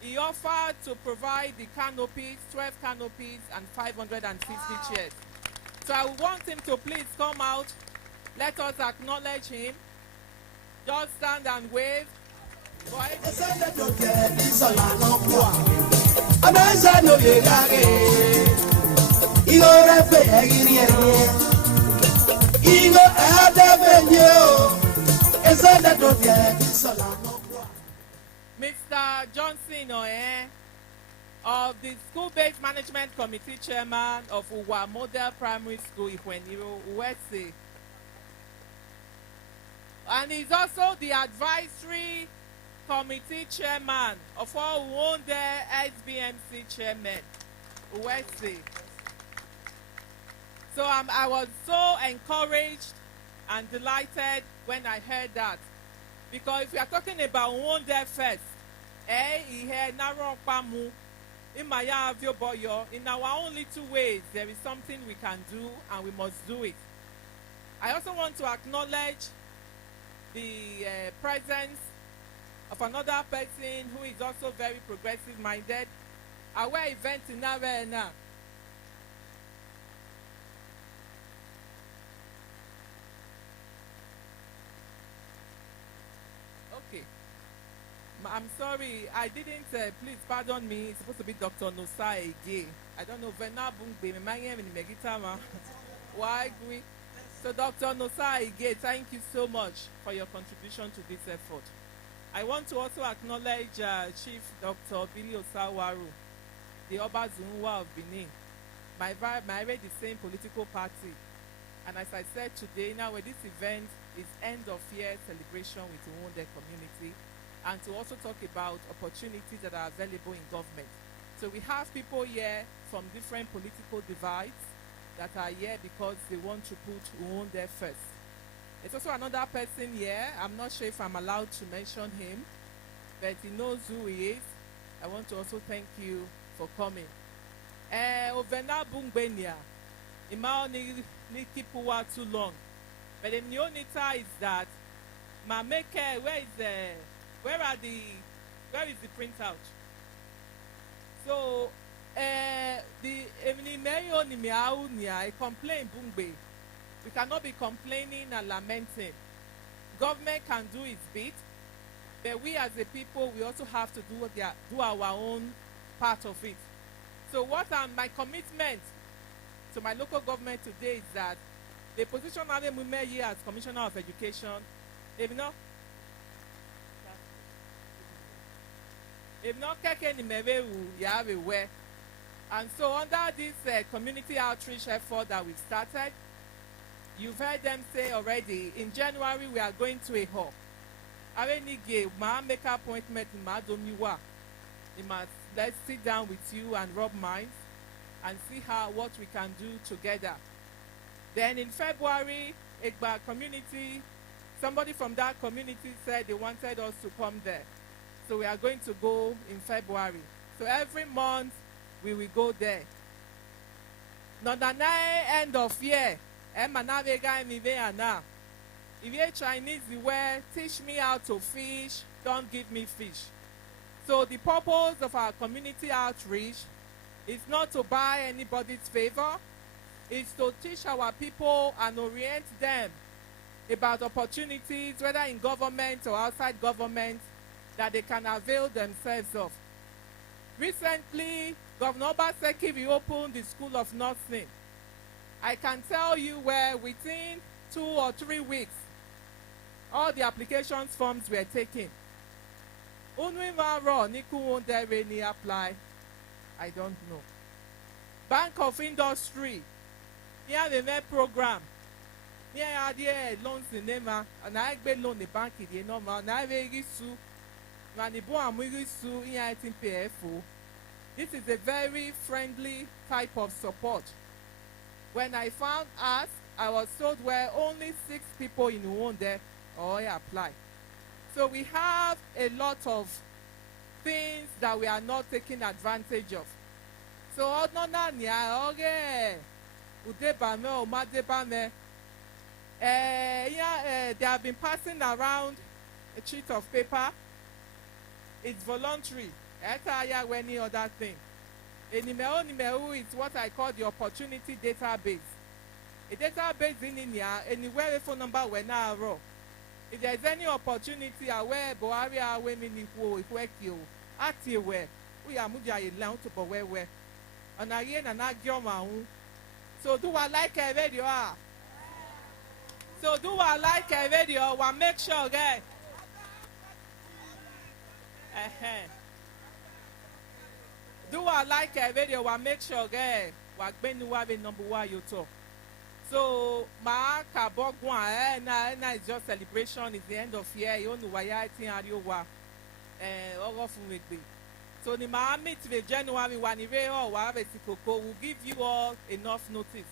He offered to provide the canopies, 12 canopies and 550 chairs. So I want him to please come out. Let us acknowledge him. Just stand and wave. Mr. Johnson of the School-Based Management Committee Chairman of Uhunmwode Primary School, Ihweniro, Uwese. And he's also the Advisory Committee Chairman of all Uhunmwode SBMC Chairman, Uwese. So I was so encouraged and delighted when I heard that. Because if we are talking about Uhunmwode First, in our only two ways, there is something we can do and we must do it. I also want to acknowledge the presence of another person who is also very progressive-minded. Our event in Navena. I'm sorry. I didn't. Please pardon me. It's supposed to be Dr. Nosa Ege. I don't know. Vena Bungbe. Why we? So Dr. Nosa Ege, thank you so much for your contribution to this effort. I want to also acknowledge Chief Dr. Billy Osawaru, the Oba Zunwa of Benin. My the same political party. And as I said today, now this event is end of year celebration with the Uhunmwode community, and to also talk about opportunities that are available in government. So we have people here from different political divides that are here because they want to put Uhunmwode first. There's also another person here. I'm not sure if I'm allowed to mention him, but he knows who he is. I want to also thank you for coming. Ovena Bungbenia, Imao ni keep too long. But the new nita is that Mameke, where is the printout? So the Eminimeyo ni miau nia I complain Bungbe. We cannot be complaining and lamenting. Government can do its bit, but we as a people, we also have to do our own part of it. So what my commitment to my local government today is that the position of the Mume here as Commissioner of Education, if not keke ni mewe you have a way. And so under this community outreach effort that we've started, you've heard them say already, in January we are going to a hall. Make appointment in Madomiwa. Let's sit down with you and rub minds and see what we can do together. Then in February, Egba community, somebody from that community said they wanted us to come there. So we are going to go in February. So every month we will go there. End of year. If you're Chinese, teach me how to fish, don't give me fish. So the purpose of our community outreach is not to buy anybody's favor. It's to teach our people and orient them about opportunities, whether in government or outside government, that they can avail themselves of. Recently, Governor Obaseki reopened the School of Nursing. I can tell you where within 2 or 3 weeks, all the applications forms were taken. Unwimaro apply. I don't know. Bank of Industry. Here they make program. Here are the loans in them, and I be loan the bank in the normal. And I very soon. This is a very friendly type of support. When I found us, I was told where only 6 people in Uhunmwode apply. So we have a lot of things that we are not taking advantage of. So they have been passing around a sheet of paper. It's voluntary. Any other thing. Nimeu is what I call the opportunity database. A database in India, anywhere phone number when I roll. If there's any opportunity where Boaria women work you, act where we are muja down to where and again and so do I like a video? So do I like a video? Well, make sure guys. Do I like a video? Well, make sure guys. What Ben number 1 you talk. So my kabogwa na is just celebration. It's the end of year. You know why I think Ariowa so the meet the January one will give you all enough notice.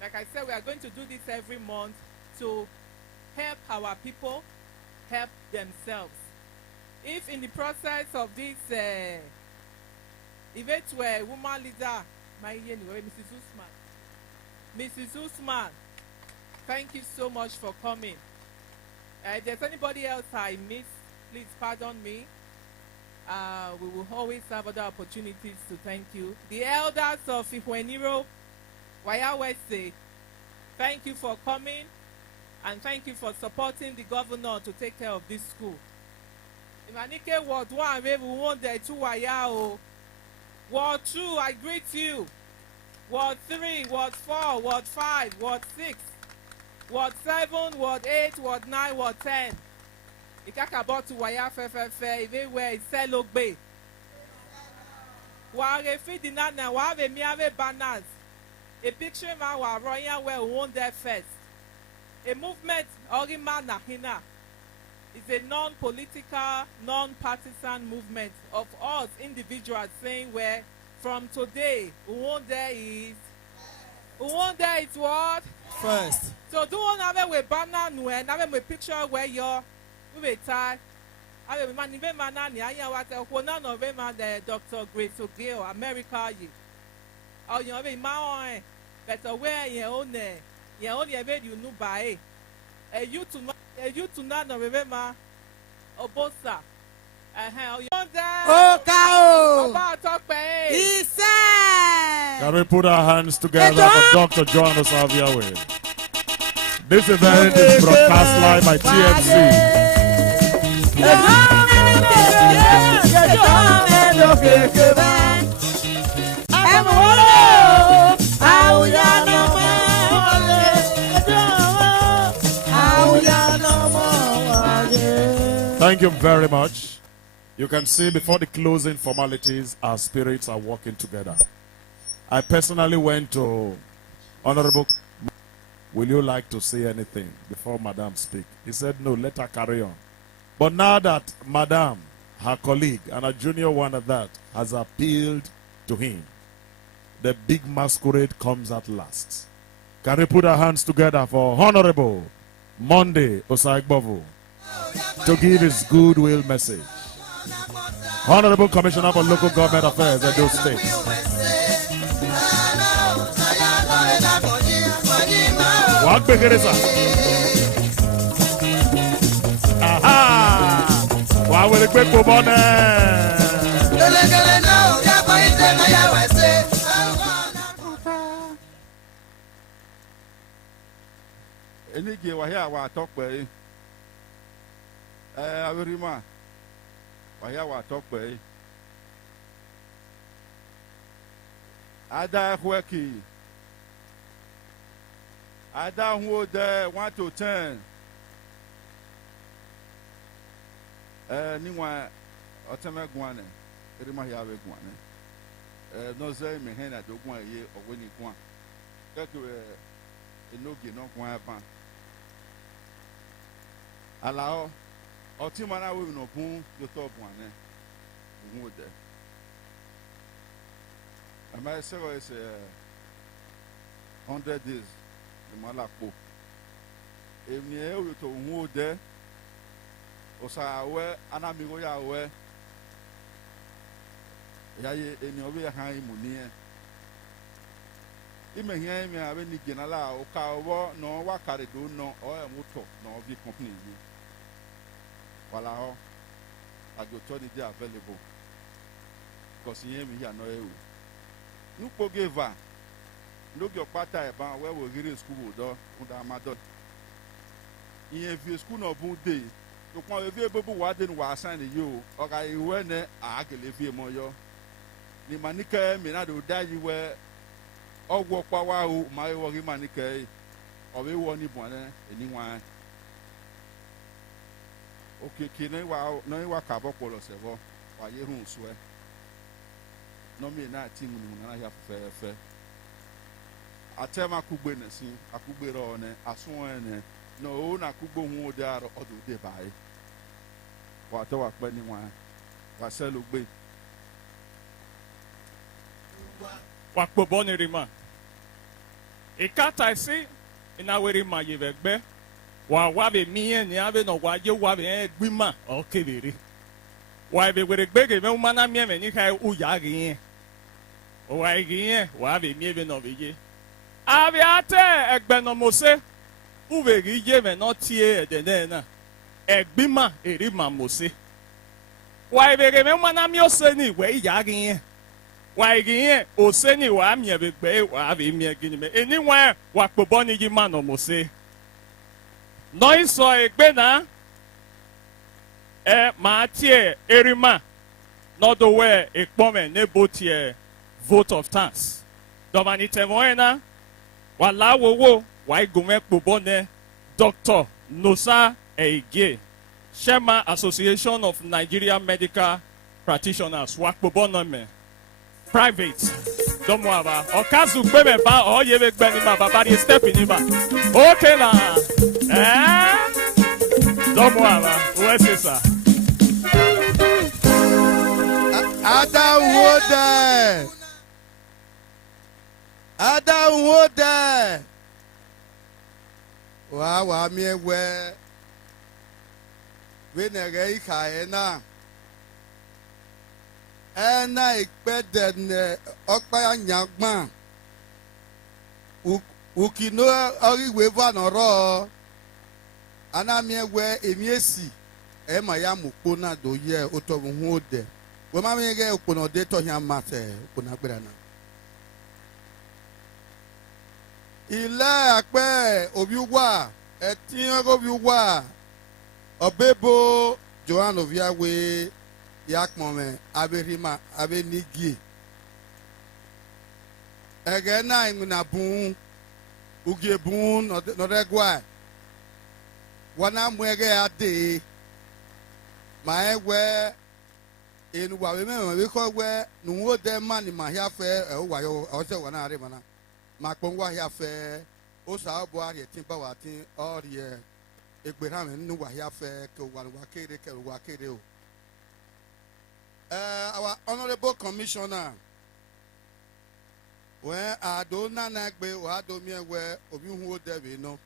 Like I said, we are going to do this every month to help our people help themselves. If in the process of this event where woman leader, Mrs. Usman, thank you so much for coming. If there's anybody else I missed, please pardon me. We will always have other opportunities to thank you. The elders of Uhunmwode, Wayawese, thank you for coming and thank you for supporting the governor to take care of this school. Imanike Ward 1, we won the 2 Wayao. Ward 2, I greet you. Ward 3, Ward 4, Ward 5, Ward 6, Ward 7, Ward 8, Ward 9, Ward 10. Ikakabo to Waya Fefe, everywhere is Selogbe. Ware Fidina, Wave Miave banners. A picture man wa royal where we won there first. A movement, Orima Nahina, is a non-political, non-partisan movement of us individuals saying where from today, we won there is what? First. So do one have a banner no and have a picture where you're with a tie. I have a man even manani. I have what none of them the Dr. Grace O'Gill, America. Oh, you have a man, but where you only made you know by a you to none of remember Obosa. Oh, cow! He said! Can we put our hands together for Dr. John Osaviawe? This event is broadcast live by TMC. Thank you very much. You can see before the closing formalities, our spirits are working together. I personally went to Honorable. Will you like to say anything before Madam speak? He said, no, let her carry on. But now that Madam, her colleague, and a junior one at that, has appealed to him, the big masquerade comes at last. Can we put our hands together for Honorable Monday Osaigbovu to give his goodwill message? Honorable Commissioner for Local Government Affairs, Edo State. What big it is? Aha! Why will it quick move on? Any give wa here wa talk by Averima. Wa here wa talk by Ada Hweki. Ada Uhunmwode 1 to 10. Niwa oteme guane. Erima here we guane. No say me hen na do guane ye ogweni guane. Kekwe enogi no guane pan. Alao otimana we no pun yo to guane. Uhunmwode. Ama say is 100 days. The Malapo. If you to Uhunmwode, Osawe, Anamigo Yawe, Yaye, and your way high Munia. You may hear me have any general or cow, no wakari do no or a moto, no be company. While I go to the day available. Because you hear me here, no. You forgive her. Look your party about where we're getting school door under my daughter. In a school of good day, you can't available what didn't was signing you, or I went I can live here more. The manica may not die you were or walk power my working manica or we want anyone. Okay, can wow, no, you are cabo polos ever, while you don't swear. No, me not team when I have fair. Atema kugbe nesi akugbe ro ne asun ene no na kugbo hu de aro odu de bai wa to wa pe ni wa selo gbe wa pobo ni rima ikata isi ina weri ma ye begbe wa be mi en ya be no wa je wa be gbima o kebere wa be were gbege me umana mi me ni kai u ya gi o wa gi wa be mi be no be je Aviate egbenomose uveri yeme no tie edenena egbima erima mose wa ibere me mana mi oseni we yagin wa igin oseni wa mi ebegbe wa be mi egini me eniwa wa pobo ni yi mano mose no iso egbe na Matie Erima, not the way a woman nebotie vote of thanks. Domanite Moena, Wala wo, why gume bubone, Dr. Nosa Eige, Shema Association of Nigerian Medical Practitioners, Wakbobonome, private. Don't worry. Okazu gbeme ba o yebe gbeni ma baba di step in ba. Okay na. Don't worry. Where's this? Ada Wode. Wa mi we. We ne ge ikae na. Ena ikpeden okpa nyagban. Ukino oriwe va noro. Ana mi we emiesi. E ma ya mukpo na do ye otobu Uhunmwode. We ma mi ge opono de to hia mate opona gbera na. Ile akpe obi wa etin obi wa obebo Joan Oviawe yakmome aberima abenigi egena inguna bun ugie bun no regwa wana mwege ade ma ewe enu wa we me ko we Uhunmwode mani ma hia fe wa yo o se wana are mana ma kpongwa hia fe o sa bo are tin ba wa tin ore egbera me nu wa hia fe ke wa kere o. Our honorable commissioner, where I do not be or do me where Uhunmwode we know.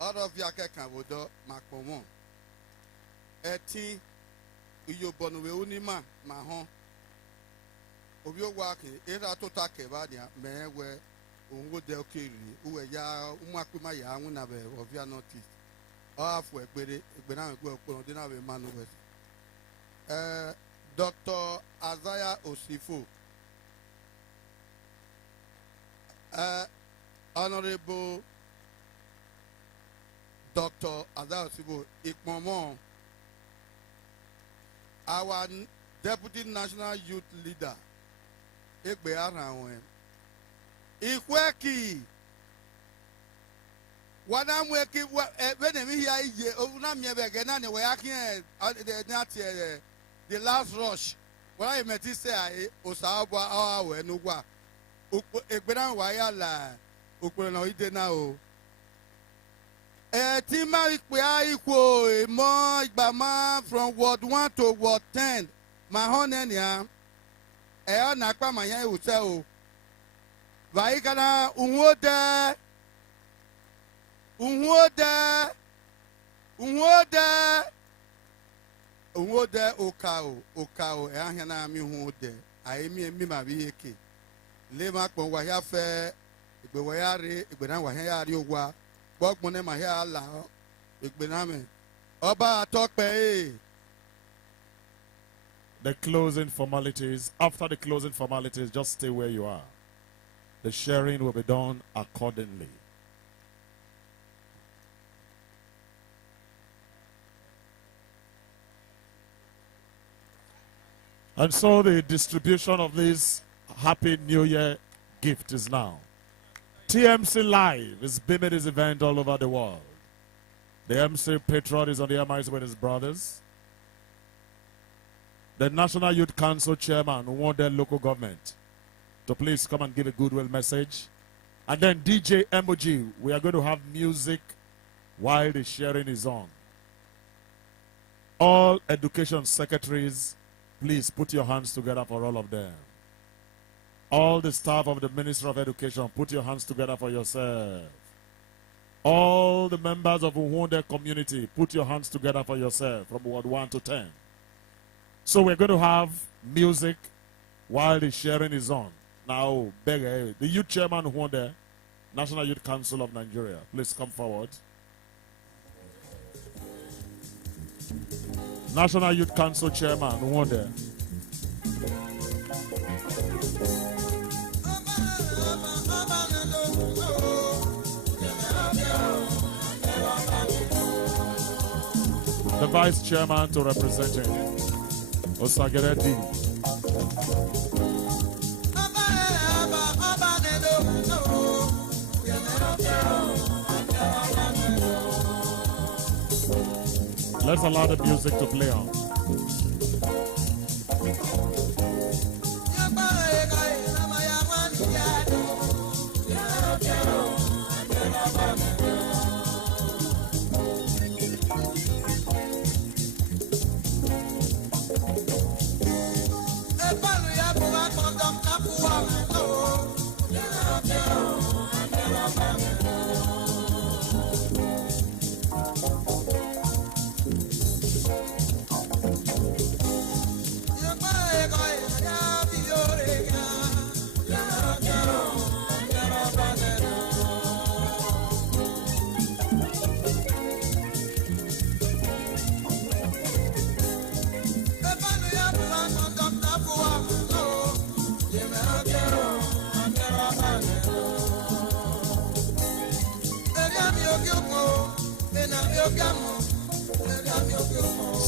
Out of Yaka Kavodo, Macomon. Eti, you born with Unima, Mahon. Of your working, era to take Vadia, may where Uhunmwode Kiri, who are ya Umakumaya, Unabe, of your notice. Off where Benan will put on dinner with Manuel. Dr. Isaiah Osifo, Honorable Dr. Isaiah Osifo, Ikmomo, our Deputy National Youth Leader, Ekbe Arawen, Ikweki, when I'm working, when I'm here, I'm here, the last rush. When I met this say Osabwa awe nugwa. Ekberan wayala. Ukwono ide na o. Tima ikwe aiko mo igbama from ward 1 to ward 10. Mahonenia. Na kwa manya use o. Vaikana Uhunmwode. Uhunmwode okao ehia na mi Uhunmwode aimi mi ma bi eke le ma pon wa ya fe igbe wa ya re igbe na wa ya ri ogwa gbogbon ne ma ya la igbe na me oba atope. The closing formalities. After the closing formalities, just stay where you are. The sharing will be done accordingly. And so the distribution of this Happy New Year gift is now. TMC Live is beaming this event all over the world. The MC patron is on the MIC with his brothers. The National Youth Council chairman who want their local government to please come and give a goodwill message. And then DJ Emoji, we are going to have music while the sharing is on. All education secretaries, please put your hands together for all of them. All the staff of the Ministry of Education, put your hands together for yourself. All the members of Uhunmwode community, put your hands together for yourself from Ward 1 to 10. So we're going to have music while the sharing is on. Now, the youth chairman Uhunmwode, National Youth Council of Nigeria, please come forward. National Youth Council Chairman Uhunmwode. the vice chairman to represent him. Osageredi. Let's allow the music to play on.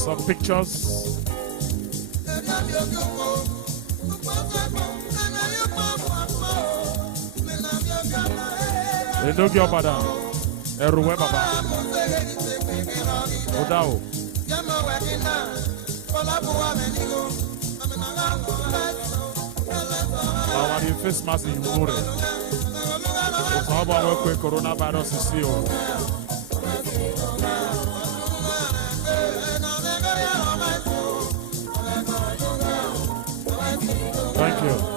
Some pictures. Edogio Bada, Eruwe Baba, Odao. Our face mask in Mure. How about where coronavirus is still? Thank you.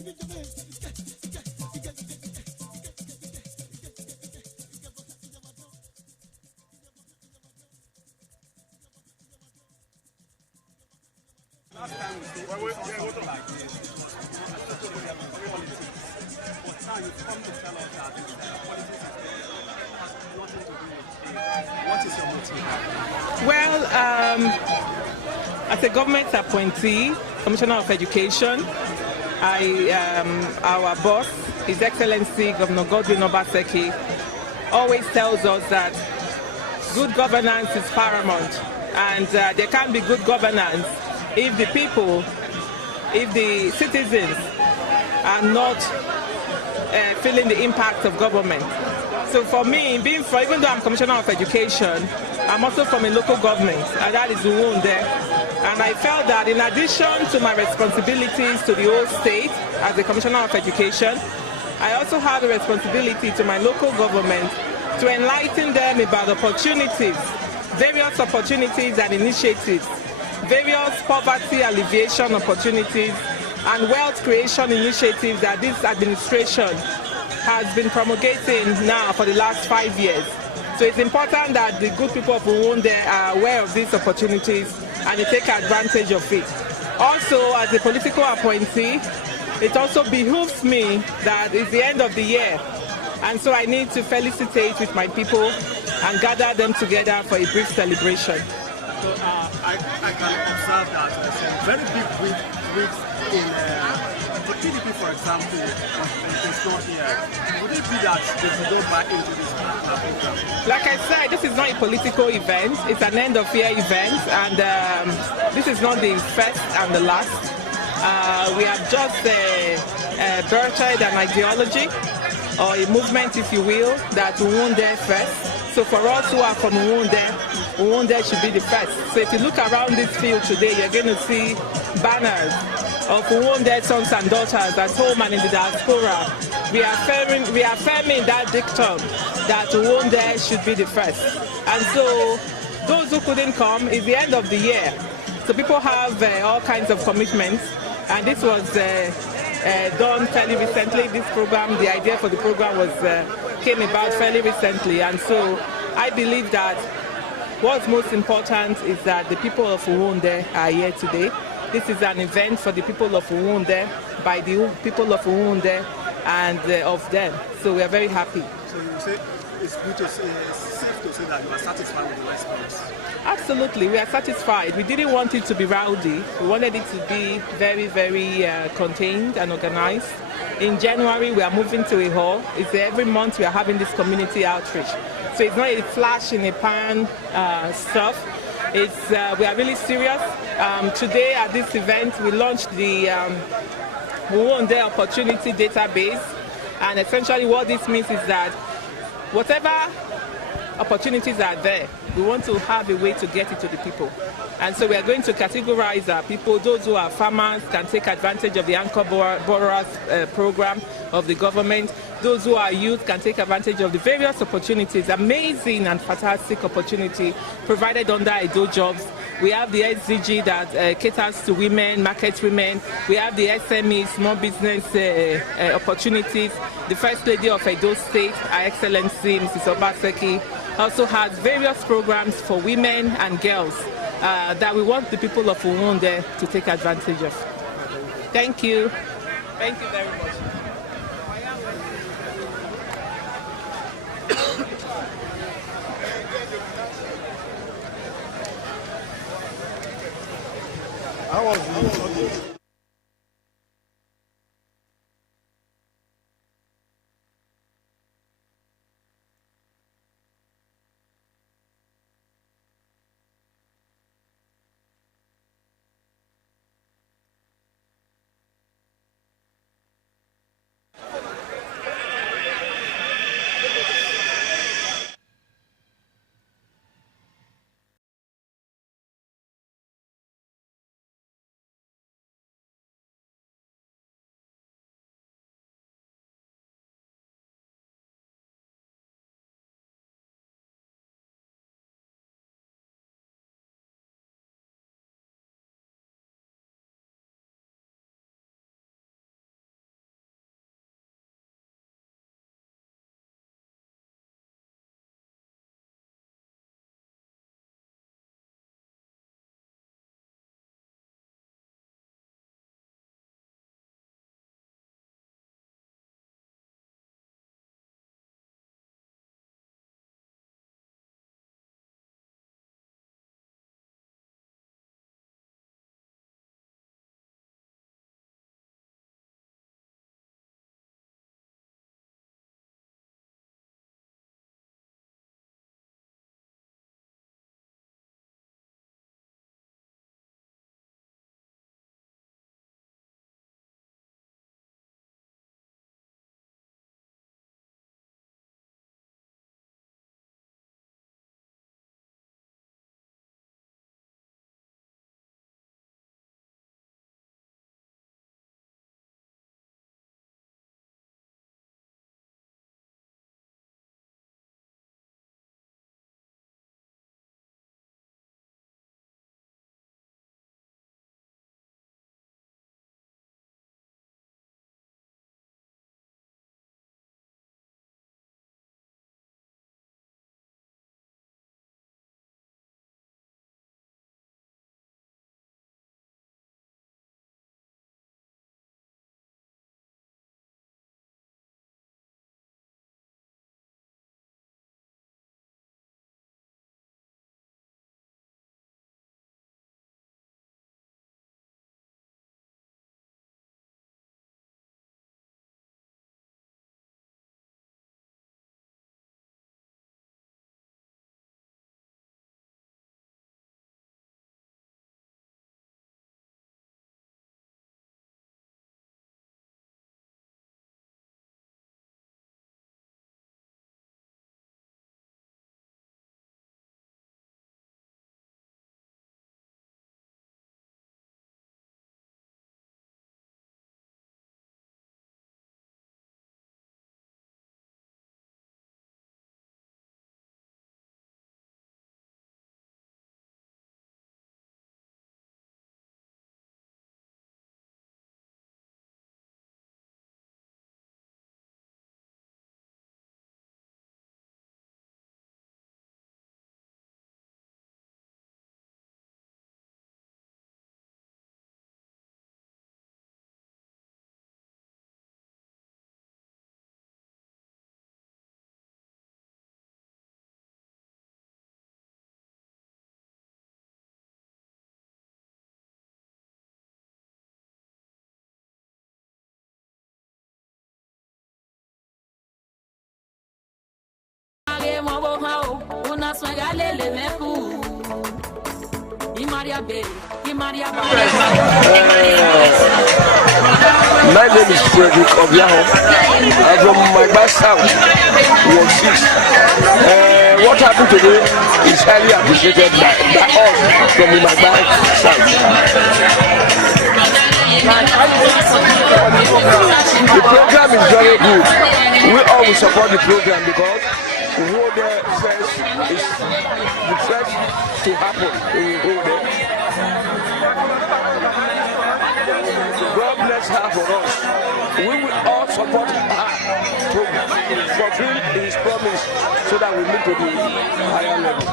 Last time we said something like this, I don't know whether it's politics, but now you've come to tell us that politics has nothing to do with it. What is your motive? Well, as a government appointee, Commissioner of Education, our boss, His Excellency Governor Godwin Obaseki, always tells us that good governance is paramount, and there can't be good governance if the people, if the citizens are not feeling the impact of government. So for me, even though I'm Commissioner of Education, I'm also from a local government, and that is Uhunmwode. And I felt that in addition to my responsibilities to the whole state as a Commissioner of Education, I also have a responsibility to my local government to enlighten them about opportunities, various opportunities and initiatives, various poverty alleviation opportunities and wealth creation initiatives that this administration has been promulgating now for the last 5 years. So it's important that the good people of Uhunmwode are aware of these opportunities and they take advantage of it. Also, as a political appointee, it also behooves me that it's the end of the year, and so I need to felicitate with my people and gather them together for a brief celebration. So I can observe that there's a very big weeks in for PDP, for example, it's not here. Would it be that they should go back into this program? Like I said, this is not a political event. It's an end-of-year event, and this is not the first and the last. We have just birthed an ideology, or a movement, if you will, that Uhunmwode First. So for us who are from Uhunmwode should be the first. So if you look around this field today, you're going to see banners of Uhunmwode sons and daughters at home and in the diaspora. We are affirming that dictum that Uhunmwode should be the first. And so those who couldn't come, it's the end of the year. So people have all kinds of commitments, and this was done fairly recently. This program, the idea for the program came about fairly recently, and so I believe that what's most important is that the people of Uhunmwode are here today. This is an event for the people of Uhunmwode, by the people of Uhunmwode and of them. So we are very happy. So you say it's good to say, it's safe to say that you are satisfied with the response? Absolutely, we are satisfied. We didn't want it to be rowdy. We wanted it to be very, very contained and organized. In January, we are moving to a hall. It's every month we are having this community outreach. So it's not a flash in a pan stuff. It's we are really serious. Today at this event, we launched the Uhunmwode Opportunity Database, and essentially what this means is that whatever opportunities are there, we want to have a way to get it to the people. And so we are going to categorize our people. Those who are farmers can take advantage of the Anchor Borrowers program of the government. Those who are youth can take advantage of the various opportunities, amazing and fantastic opportunity provided under Edo Jobs. We have the SDG that caters to women, market women. We have the SME, small business opportunities. The First Lady of Edo State, Her Excellency Mrs. Obaseki, also has various programs for women and girls that we want the people of Uhunmwode to take advantage of. Thank you. Thank you very much. I was My name is Frederick Obiaho. I'm from my back south, Ward 6. What happened today is highly appreciated by us from my back south. The program is very good. We always support the program because WEALYH First is the first to happen in WEALYH. God bless her for us. We will all support her to fulfill his promise so that we move to the higher level.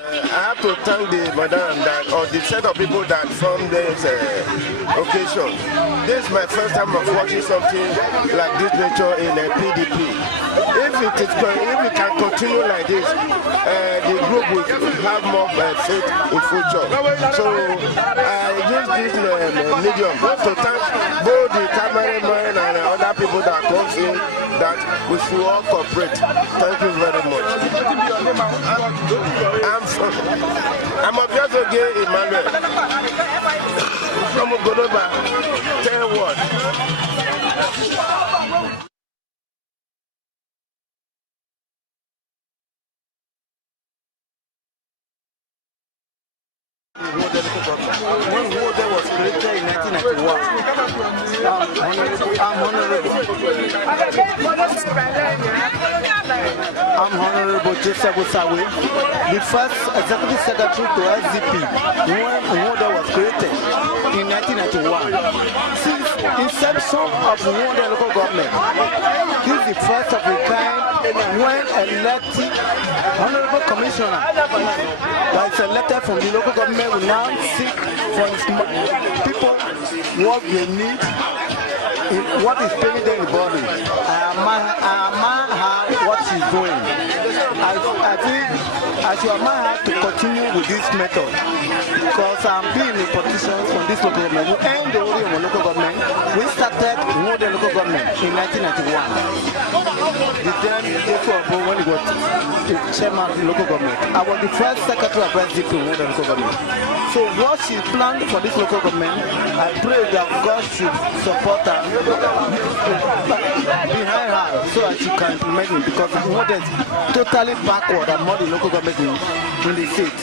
I have to thank the madam or the set of people that formed this occasion. This is my first time of watching something like this nature in a PDP. If we can continue like this, the group will have more faith in future. So I use this medium to thank both the cameraman and other people that comes in that we should all cooperate. Thank you very much. I'm a Gay Emmanuel from Godoba, 10 Ward. When WEALYH was created in 1991, I'm Honorable Joseph Osawe, the first executive secretary to SDP when WEALYH was created in 1991. Since inception of WEALYH local government, this is the first of a kind when elected honorable commissioner that is elected from the local government will now seek for his people what they need, what is paying them the body. I admire what she's doing. I think I should admire her to continue with this method because I'm being a politician from this local government. We end the whole of local government. We started WEALYH local government in 1991. Then when he was the chairman of the local government, I was the first secretary of SDP in WEALYH local government. So what she planned for this local government, I pray that God should support her behind her so that she can implement it because WEALYH is totally backward and more the local government in the state.